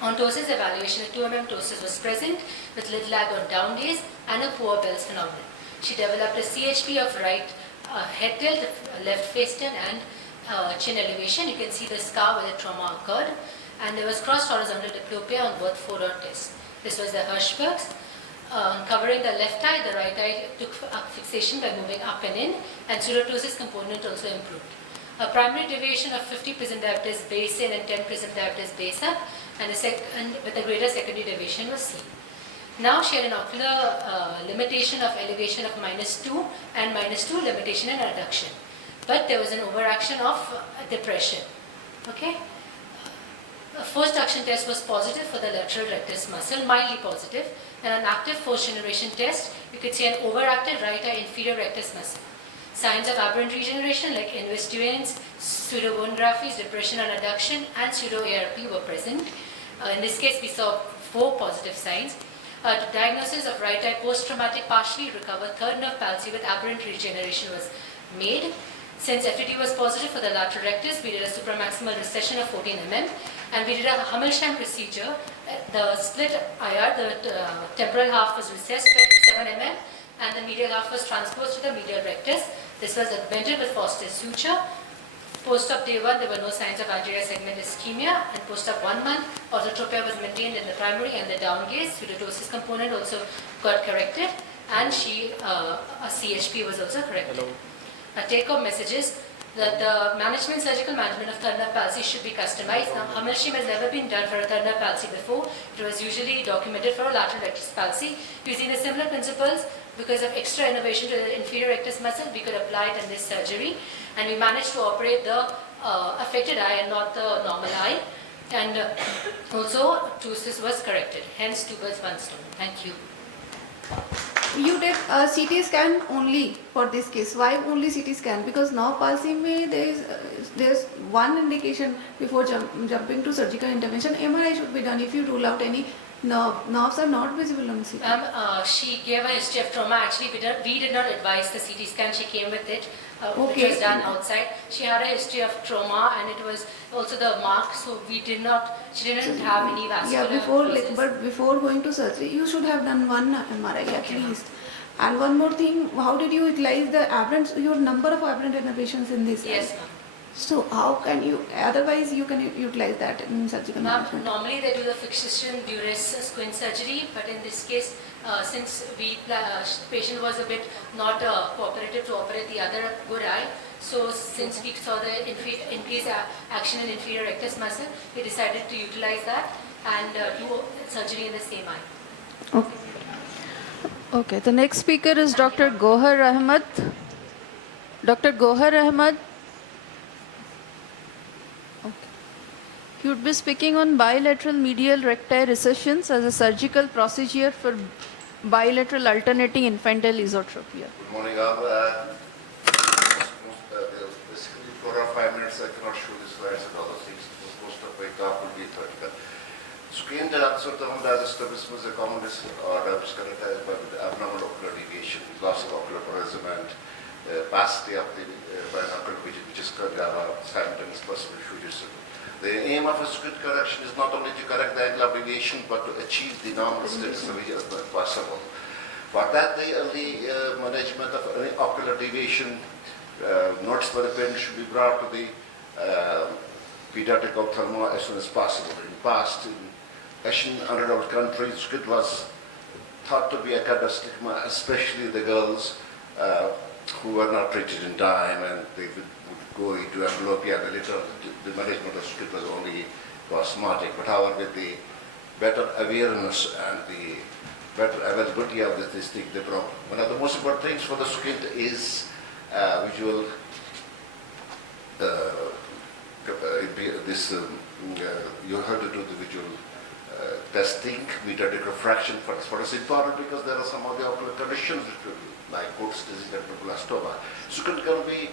On ptosis evaluation, a 2 mm ptosis was present with lid lag on down days and a poor Bell's phenomenon. She developed a CHP of right head tilt, left face turn, and chin elevation. You can see the scar where the trauma occurred, and there was cross-horizontal diplopia on both 4-dot tests. This was the Hirschberg's. Covering the left eye, the right eye took up fixation by moving up and in, and pseudotosis component also improved. A primary deviation of 50 prism diopters base in and 10 prism diopters base up, and with a greater secondary deviation was seen. Now she had an ocular limitation of elevation of -2 and -2 limitation in adduction. But there was an overaction of depression. Okay? A forced duction test was positive for the lateral rectus muscle, mildly positive, and an active fourth generation test, you could see an overactive right eye inferior rectus muscle. Signs of aberrant regeneration like investuence, pseudobone graphies, depression and adduction, and pseudo-ARP were present. In this case, we saw 4 positive signs. Diagnosis of right eye post-traumatic partially recovered third nerve palsy with aberrant regeneration was made. Since FTD was positive for the lateral rectus, we did a supramaximal recession of 14 mm, and we did a Hammershaimb procedure. The split IR, the temporal half was recessed by 7 mm, and the medial half was transposed to the medial rectus. This was augmented with Foster's suture. Post-op day 1, there were no signs of anterior segment ischemia, and post-op 1 month, orthotropia was maintained in the primary and the down gaze. Pseudotosis component also got corrected, and a CHP was also corrected. Take-home messages that the surgical management of third nerve palsy should be customized. Now, Hammershaimb has never been done for a third nerve palsy before. It was usually documented for a lateral rectus palsy. Using the similar principles, because of extra innervation to the inferior rectus muscle, we could apply it in this surgery, and we managed to operate the affected eye and not the normal eye. And also, ptosis was corrected. Hence, 2 birds, 1 stone. Thank you. You did a CT scan only for this case. Why only CT scan? Because now palsy mein there's one indication before jumping to surgical intervention. MRI should be done if you rule out any Nerves are not visible on CT. She gave a history of trauma. Actually, we did not advise the CT scan. She came with it, which Okay. was done outside. She had a history of trauma, and it was also the mark. So we did not. She didn't have any vascular. Yeah, before process. before going to surgery, you should have done one MRI at least. And one more thing, how did you utilize the aberrant, your number of aberrant innervations in this? Yes, ma'am. So how can you, otherwise you can utilize that in surgical Ma'am, management? normally they do the fixation duress squint surgery, but in this case, since patient was a bit not cooperative to operate the other good eye, so since we saw the increased action in inferior rectus muscle, we decided to utilize that and do surgery in the same eye. Okay. Okay, the next speaker is Dr. Gohar Ahmed. Dr. Gohar Ahmed. Okay. He would be speaking on bilateral medial recti recessions as a surgical procedure for bilateral alternating infantile esotropia. Good morning, all. Basically, 4 or 5 minutes, I cannot show the slides and other things. Most of my talk will be theoretical. Squint absorption as established was a common disorder which is characterized by the abnormal ocular deviation, loss of ocular pluralism, and opacity of the binocular vision, which is called simultaneous possible fusions. The aim of a squint correction is not only to correct the angle of deviation, but to achieve the normal status of vision as much as possible. For that, the early management of any ocular deviation, notes by the parent should be brought to the pediatric ophthalmologist as soon as possible. In the past, in Asian underdeveloped countries, squint was thought to be a kind of stigma, especially the girls who were not treated in time, and they would go into amblyopia. The management of squint was only cosmetic, but however, with the better awareness and the better availability of this thing, they brought. One of the most important things for the squint is visual. You have to do the visual testing, metatic refraction first. For us important because there are some of the ocular conditions like Coats disease and glioblastoma. So it can be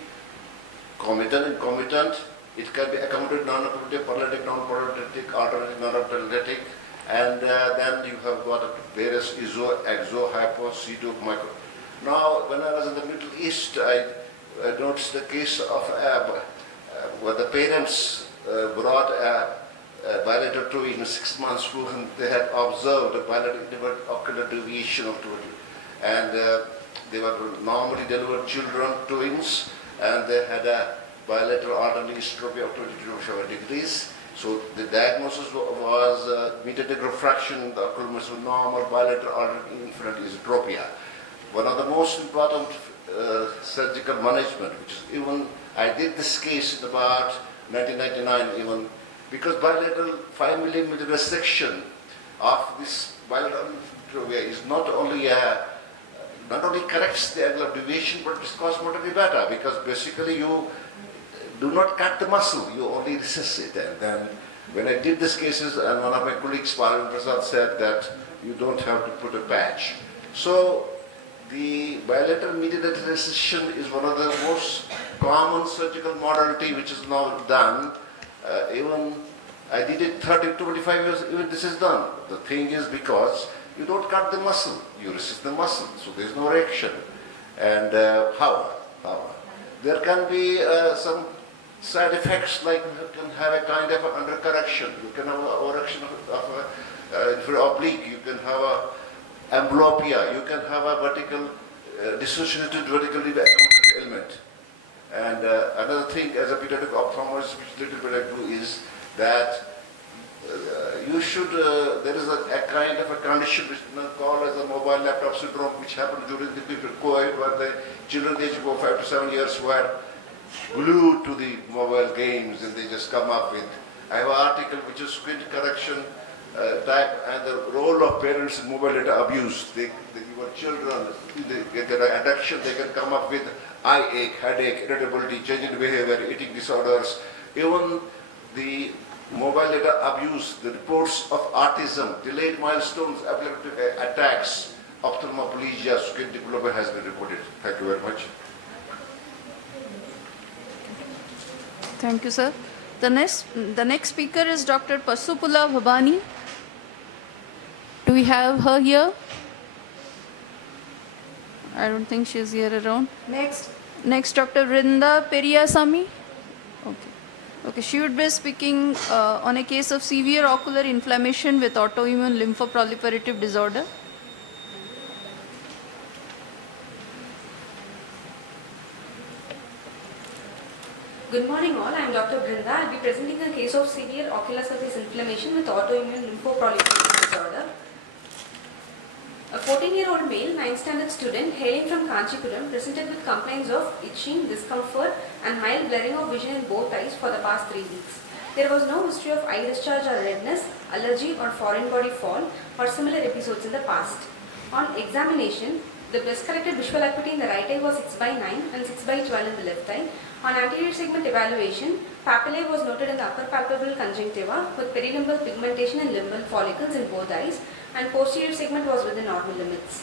commitant and commitant. It can be accommodated, non-accommodative, paralytic, non-paralytic, alternating, non-paralytic, and then you have got various exo, hypo, C2, micro. Now, when I was in the Middle East, I noticed the case of where the parents brought a bilateral twin in 6 months who they had observed a bilateral ocular deviation of 20. And they were normally delivered children, twins, and they had a bilateral alternate esotropia of 22 degrees. So the diagnosis was metatic refraction, the ocular muscle normal, bilateral alternate infant esotropia. One of the most important surgical management, which is even, I did this case in about 1999 even, because bilateral 5 millimeter resection of this bilateral esotropia is not only corrects the angle of deviation, but it's cosmetically better, because basically you do not cut the muscle, you only recess it. And then when I did these cases, and one of my colleagues, Parvin Prasad, said that you don't have to put a patch. So the bilateral medial recession is one of the most common surgical modality which is now done. Even I did it 30 to 25 years, even this is done. The thing is because you don't cut the muscle, you resist the muscle, so there is no reaction. And however, there can be some side effects, like you can have a kind of undercorrection, you can have an overreaction of oblique, you can have a amblyopia, you can have a vertical dissociated vertical element. And another thing, as a pediatric ophthalmologist, which little bit I do, is that you should, there is a kind of a condition which is called as a mobile laptop syndrome, which happened during the period of COVID, where the children age of 5 to 7 years were glued to the mobile games, and they just come up with. I have an article which is squint correction type, and the role of parents in mobile data abuse. They give children, they get their addiction, they can come up with eye ache, headache, irritability, change in behavior, eating disorders. Even the mobile data abuse, the reports of autism, delayed milestones, epileptic attacks, ophthalmoplegia, squint diploma has been reported. Thank you very much. Thank you, sir. The next speaker is Dr. Pasupula Bhabani. we have her here? I don't think she's here around. Next, Dr. Vrinda Periyasamy. Okay. Okay, she would be speaking on a case of severe ocular inflammation with autoimmune lymphoproliferative disorder. Good morning all, I am Dr. Brinda. I will be presenting a case of severe ocular surface inflammation with autoimmune lymphoproliferative disorder. A 14-year-old male 9th standard student hailing from Kanchipuram presented with complaints of itching, discomfort and mild blurring of vision in both eyes for the past 3 weeks. There was no history of eye discharge or redness, allergy or foreign body fall or similar episodes in the past. On examination, the best corrected visual acuity in the right eye was 6/9 and 6/12 in the left eye. On anterior segment evaluation, papillae was noted in the upper palpebral conjunctiva with perilimbal pigmentation and limbal follicles in both eyes, and posterior segment was within normal limits.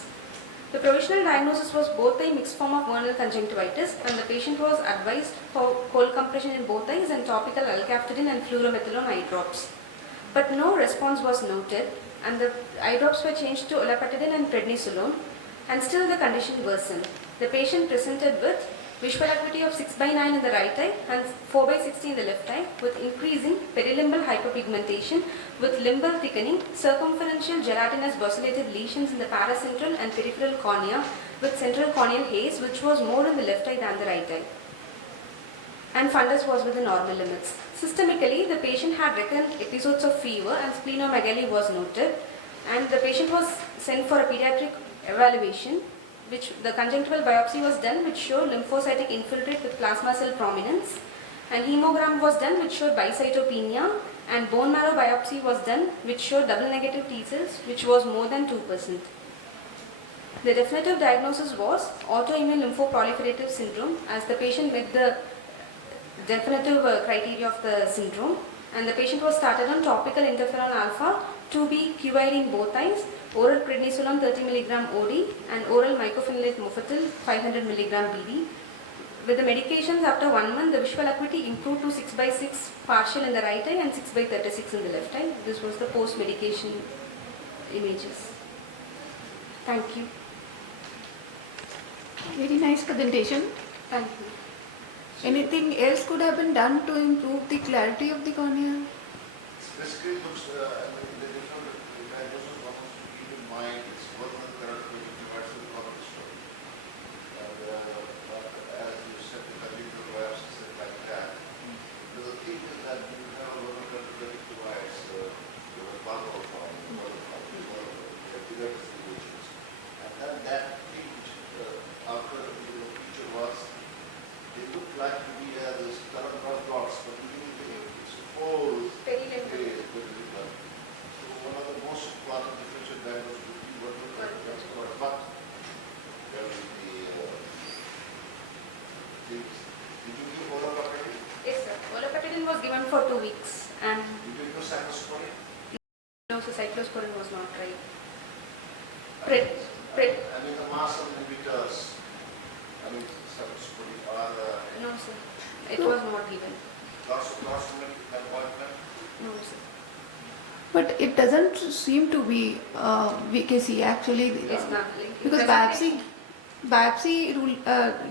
The provisional diagnosis was both eye mixed form of vernal conjunctivitis, and the patient was advised for cold compression in both eyes and topical alcaftidine and fluoromethalone eye drops. But no response was noted, and the eye drops were changed to olapatidine and prednisolone, and still the condition worsened. The patient presented with visual acuity of 6/9 in the right eye and 4/60 in the left eye with increasing perilimbal hyperpigmentation with limbal thickening, circumferential gelatinous basellated lesions in the paracentral and peripheral cornea with central corneal haze which was more in the left eye than the right eye. And fundus was within normal limits. Systemically, the patient had recurrent episodes of fever and splenomegaly was noted, and the patient was sent for a pediatric evaluation, which the conjunctival biopsy was done which showed lymphocytic infiltrate with plasma cell prominence, and hemogram was done which showed bicytopenia, and bone marrow biopsy was done which showed double negative T cells which was more than 2%. The definitive diagnosis was autoimmune lymphoproliferative syndrome as the patient met the definitive criteria of the syndrome, and the patient was started on topical interferon alpha 2B QID in both eyes, oral prednisolone 30 mg OD and oral mycophenolate mofetil 500 mg BD. With the medications after 1 month, the visual acuity improved to 6/6 partial in the right eye and 6/36 in the left eye. This was the post-medication images. Thank you. Very nice presentation. Thank you. Anything else could have been done to improve the clarity of the cornea? Basically, looks, the different diagnosis one has to keep in mind it's both on the therapeutic device and common story. And as you said, the conjunctival biopsy is like that. But the thing is that you have a lot of therapeutic device, you have one or five, bigger distributions. And then that thing, after the picture was, they look like to be these color dots, but it's whole perilimbal. So one of the most important differential diagnosis would be what we call but there will be things. Did you give olapatidine? Yes, sir. Olapatidine was given for 2 weeks, and Did you give cyclosporine? no, so cyclosporine was not right. I mean the muscle inhibitors. I mean cyclosporine or No, sir. It was not given. lots of appointment. No, sir. But it doesn't seem to be VKC actually. It's not linked. Because biopsy rule,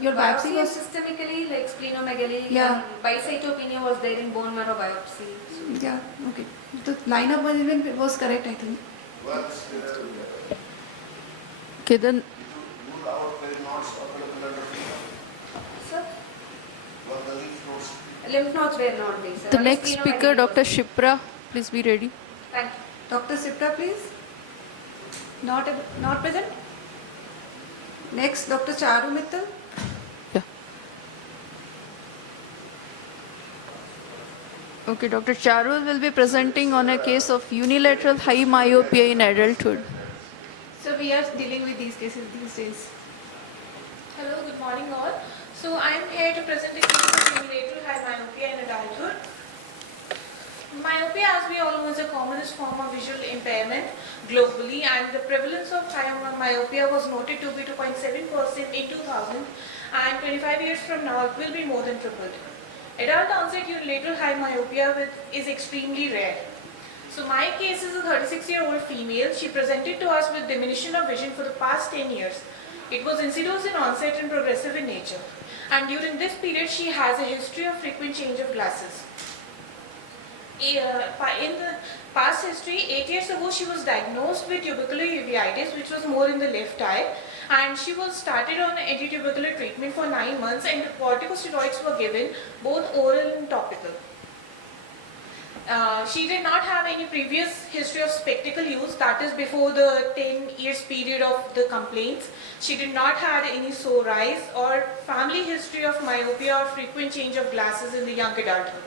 your biopsy was was, systemically like splenomegaly. Yeah. And bicytopenia was there in bone marrow biopsy. So yeah, okay. The lineup was even was correct, I think. Once Okay, then you rule out very nodes available under finger. sir, Well, the lymph nodes. lymph nodes were not there, sir. the Only next speaker, splenomegaly Dr. was Shipra, please be ready. there. Thank you. Dr. Sipra, please. Not present. Next, Dr. Charu Mittal. Yeah. Okay, Dr. Charul will be presenting on a case of unilateral high myopia in adulthood. So we are dealing with these cases these days. Hello, good morning all. So I am here to present a case of unilateral high myopia in adulthood. Myopia, as we all know, is the commonest form of visual impairment globally, and the prevalence of high myopia was noted to be 2.7% in 2000, and 25 years from now it will be more than tripled. Adult onset unilateral high myopia is extremely rare. So So my case is a 36-year-old female. She presented to us with diminution of vision for the past 10 years. It was insidious in onset and progressive in nature. And during this period, she has a history of frequent change of glasses. In the past history, 8 years ago, she was diagnosed with tubercular uveitis, which was more in the left eye. And she was started on antitubercular treatment for 9 months, and corticosteroids were given, both oral and topical. She did not have any previous history of spectacle use, that is before the 10 years period of the complaints. She did not have any sore eyes or family history of myopia or frequent change of glasses in the young adulthood.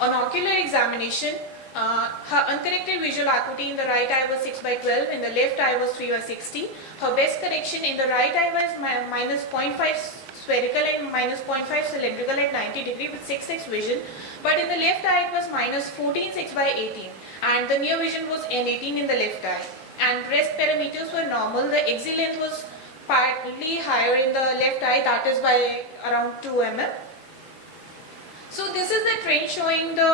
On ocular examination, her uncorrected visual acuity in the right eye was 6/12, in the left eye was 3/60. Her best correction in the right eye was minus 0.5 spherical and minus 0.5 cylindrical at 90 degree with 6x vision, but in the left eye it was minus 14 6/18, and the near vision was N18 in the left eye, and rest parameters were normal. The axial length was partly higher in the left eye, that is by around 2 mm. So this is the trend showing the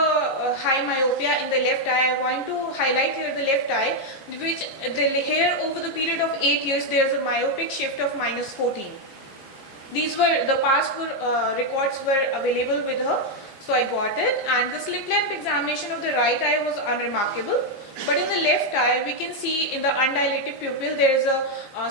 high myopia in the left eye. I want to highlight here the left eye, which here over the period of 8 years there is a myopic shift of minus 14. These were the past records were available with her, so I got it. And the slit lamp examination of the right eye was unremarkable, but in the left eye we can see in the undilated pupil there is a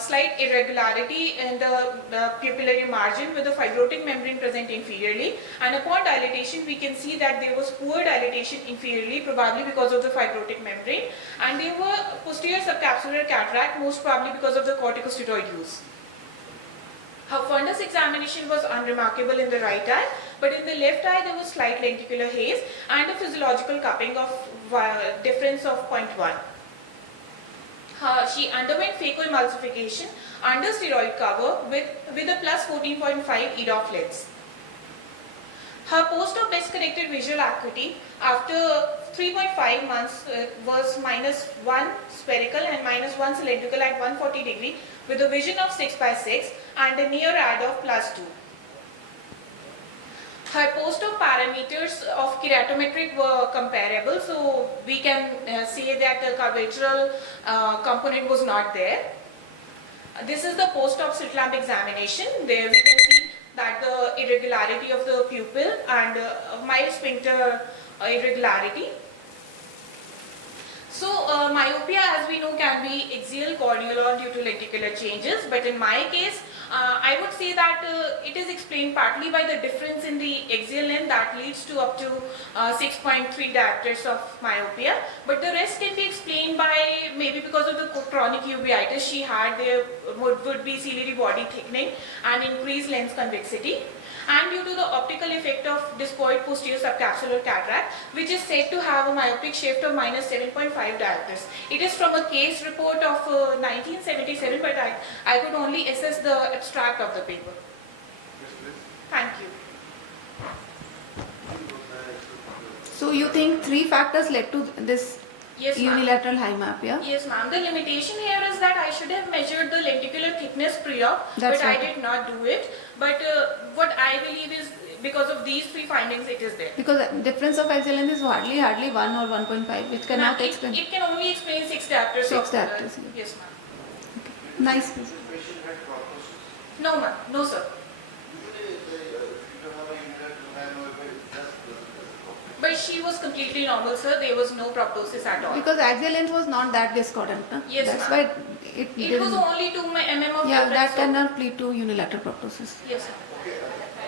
slight irregularity in the pupillary margin with the fibrotic membrane present inferiorly, and upon dilatation we can see that there was poor dilatation inferiorly, probably because of the fibrotic membrane, and there were posterior subcapsular cataract, most probably because of the corticosteroid use. Her fundus examination was unremarkable in the right eye, but in the left eye there was slight lenticular haze and a physiological cupping of difference of 0.1. She underwent phacoemulsification under steroid cover with a plus 14.5 EDOF lens. Her post-op best corrected visual acuity after 3.5 months was minus 1 spherical and minus 1 cylindrical at 140 degree with a vision of 6/6 and a near rad of plus 2. Her post-op parameters of keratometric were comparable, so we can say that the curvatural component was not there. This is the post-op slit lamp examination. There we can see that the irregularity of the pupil and mild sphincter irregularity. So myopia, as we know, can be axial, corneal or due to lenticular changes, but in my case I would say that it is explained partly by the difference in the axial length that leads to up to 6.3 diopters of myopia, but the rest can be explained by maybe because of the chronic uveitis she had. There would be ciliary body thickening and increased lens convexity, and due to the optical effect of discoid posterior subcapsular cataract, which is said to have a myopic shift of minus 7.5 diopters. It is from a case report of 1977, but I could only assess the abstract of the paper. Thank you. So you think 3 factors led to this Yes, ma'am. unilateral high myopia? Yes, ma'am. The limitation here is that I should have measured the lenticular thickness pre-op, That's but I right. did not do it. But what I believe is because of these 3 findings, it is there. Because the difference of axial length is hardly 1 or 1.5, which cannot Ma'am, explain. it can only explain 6 diopters. 6 of, diopters, yeah. Yes, ma'am. Nice. Patient had proptosis. No, ma'am. No, sir. Usually, if you don't have a unilateral high myopia, it just doesn't have a But she was completely normal, sir. There was no proptosis at all. Because axial length was not that discordant. Na? Yes, That's ma'am. why it It didn't. was only 2 mm of Yeah, difference. that so- cannot lead to unilateral proptosis. Yes, sir. Okay,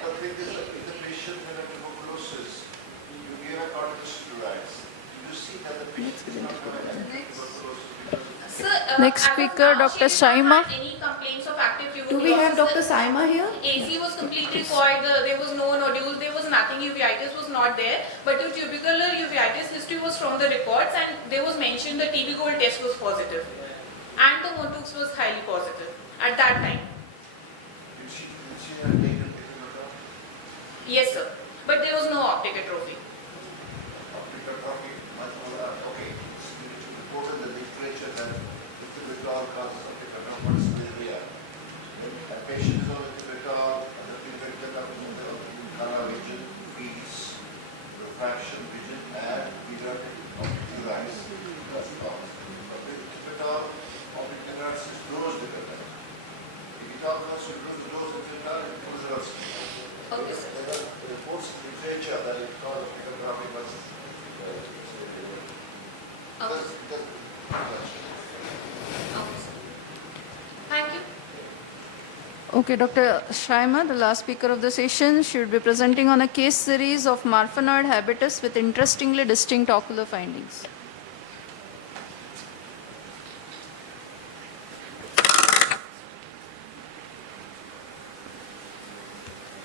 the thing is, if the patient will have tuberculosis, you give a corticosteroids. You see that the patient is not going to have tuberculosis because Sir, Next as of speaker, now, Dr. she did not Saima. have any complaints of active Do tuberculosis. we have Dr. Saima here? AC was completely void, there was no nodules, there was nothing, uveitis was not there, but the tubercular uveitis history was from the records, and there was mentioned the TB gold test was positive and the Montux was highly positive at that time. you see her taken picture Yes, sir, but there was no optic atrophy. of okay, much more, okay, it's reported in the literature that if you recall causes of the what is malaria. A patient is on the recall, and the prefecture of the color vision, peace, refraction vision, and we are Okay. Okay, sir. Thank you. Okay, Dr. Shaima, the last speaker of the session, she will be presenting on a case series of marfanoid habitus with interestingly distinct ocular findings.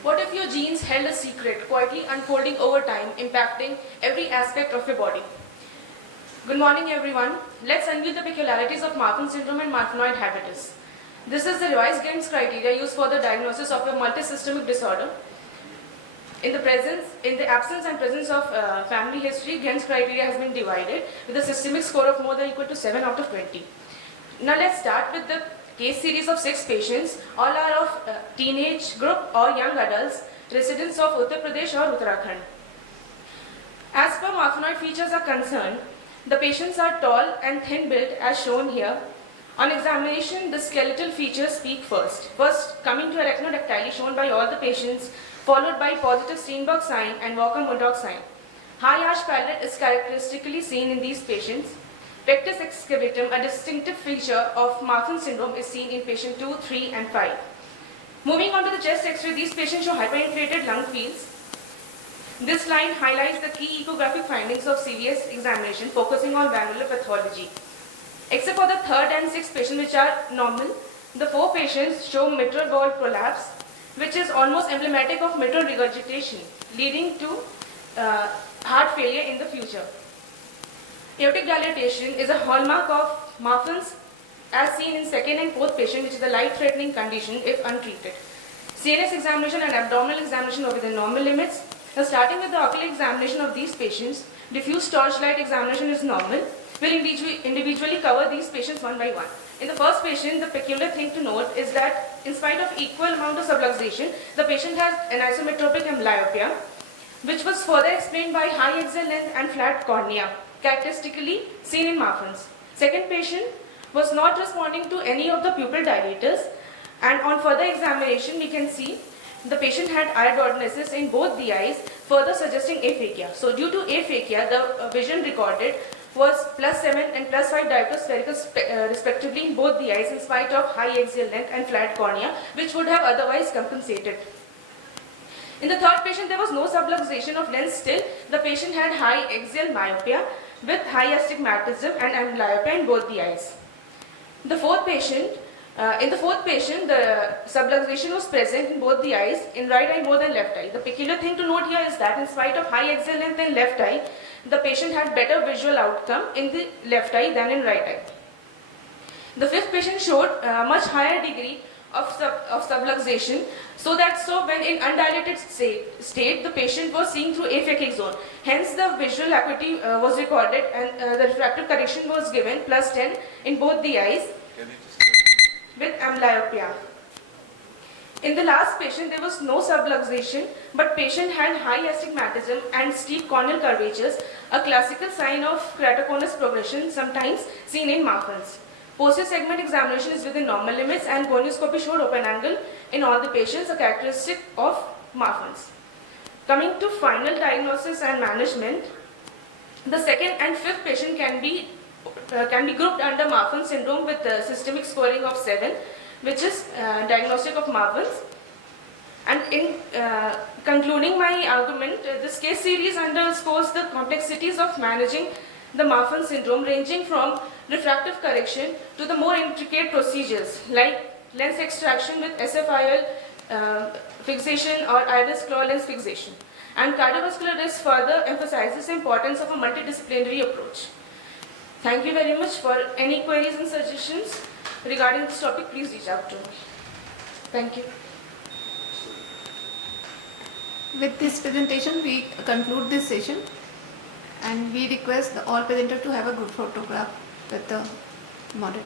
What if your genes held a secret, quietly unfolding over time, impacting every aspect of your body? Good morning, everyone. Let's unveil the peculiarities of Marfan syndrome and marfanoid habitus. This is the revised Ghent's criteria used for the diagnosis of a multisystemic disorder. In the absence and presence of family history, Ghent's criteria has been divided with a systemic score of more than or equal to 7 out of 20. Now let's start with the case series of 6 patients. All are of teenage group or young adults, residents of Uttar Pradesh or Uttarakhand. As per marfanoid features are concerned, the patients are tall and thin built as shown here. On examination, the skeletal features speak first. First, coming to arachnodactyly shown by all the patients, followed by positive Steenberg sign and Walker-Murdoch sign. High arch palate is characteristically seen in these patients. Pectus excavatum, a distinctive feature of Marfan syndrome, is seen in patient 2, 3 and 5. Moving on to the chest X-ray, these patients show hyperinflated lung fields. This line highlights the key echographic findings of CVS examination focusing on granular pathology. Except for the 3rd and 6th patients which are normal, the 4 patients show mitral valve prolapse, which is almost emblematic of mitral regurgitation, leading to heart failure in the future. Aortic dilatation is a hallmark of Marfan's as seen in 2nd and 4th patient, which is a life-threatening condition if untreated. CNS examination and abdominal examination are within normal limits. Now, starting with the ocular examination of these patients, diffuse torchlight examination is normal. We'll individually cover these patients one by one. In the first patient, the peculiar thing to note is that in spite of equal amount of subluxation, the patient has anisometropic amblyopia, which was further explained by high axial length and flat cornea, characteristically seen in Marfan's. Second patient was not responding to any of the pupil dilators, and on further examination, we can see the patient had iridordosis in both the eyes, further suggesting aphakia. So due to aphakia, the vision recorded was +7 and +5 diopter sphericals respectively in both the eyes in spite of high axial length and flat cornea, which would have otherwise compensated. In the 3rd patient, there was no subluxation of lens still. The patient had high axial myopia with high astigmatism and amblyopia in both the eyes. In the 4th patient, the subluxation was present in both the eyes, in right eye more than left eye. The peculiar thing to note here is that in spite of high axial length in left eye, the patient had better visual outcome in the left eye than in right eye. The 5th patient showed a much higher degree of subluxation, so when in undilated state, the patient was seeing through aphakic zone. Hence, the visual acuity was recorded and the refractive correction was given +10 in both the eyes with amblyopia. In the last patient, there was no subluxation, but patient had high astigmatism and steep corneal curvatures, a classical sign of keratoconus progression sometimes seen in Marfan's. Posterior segment examination is within normal limits and gonioscopy showed open angle in all the patients, a characteristic of Marfan's. Coming to final diagnosis and management, the 2nd and 5th patient can be grouped under Marfan syndrome with systemic scoring of 7, which is diagnostic of Marfan's. And in concluding my argument, this case series underscores the complexities of managing the Marfan syndrome, ranging from refractive correction to the more intricate procedures like lens extraction with SFIL fixation or iris claw lens fixation. And cardiovascular risk further emphasizes the importance of a multidisciplinary approach. Thank you very much. For any queries and suggestions regarding this topic, please reach out to me. Thank you. With this presentation, we conclude this session and we request all presenters to have a group photograph with the model.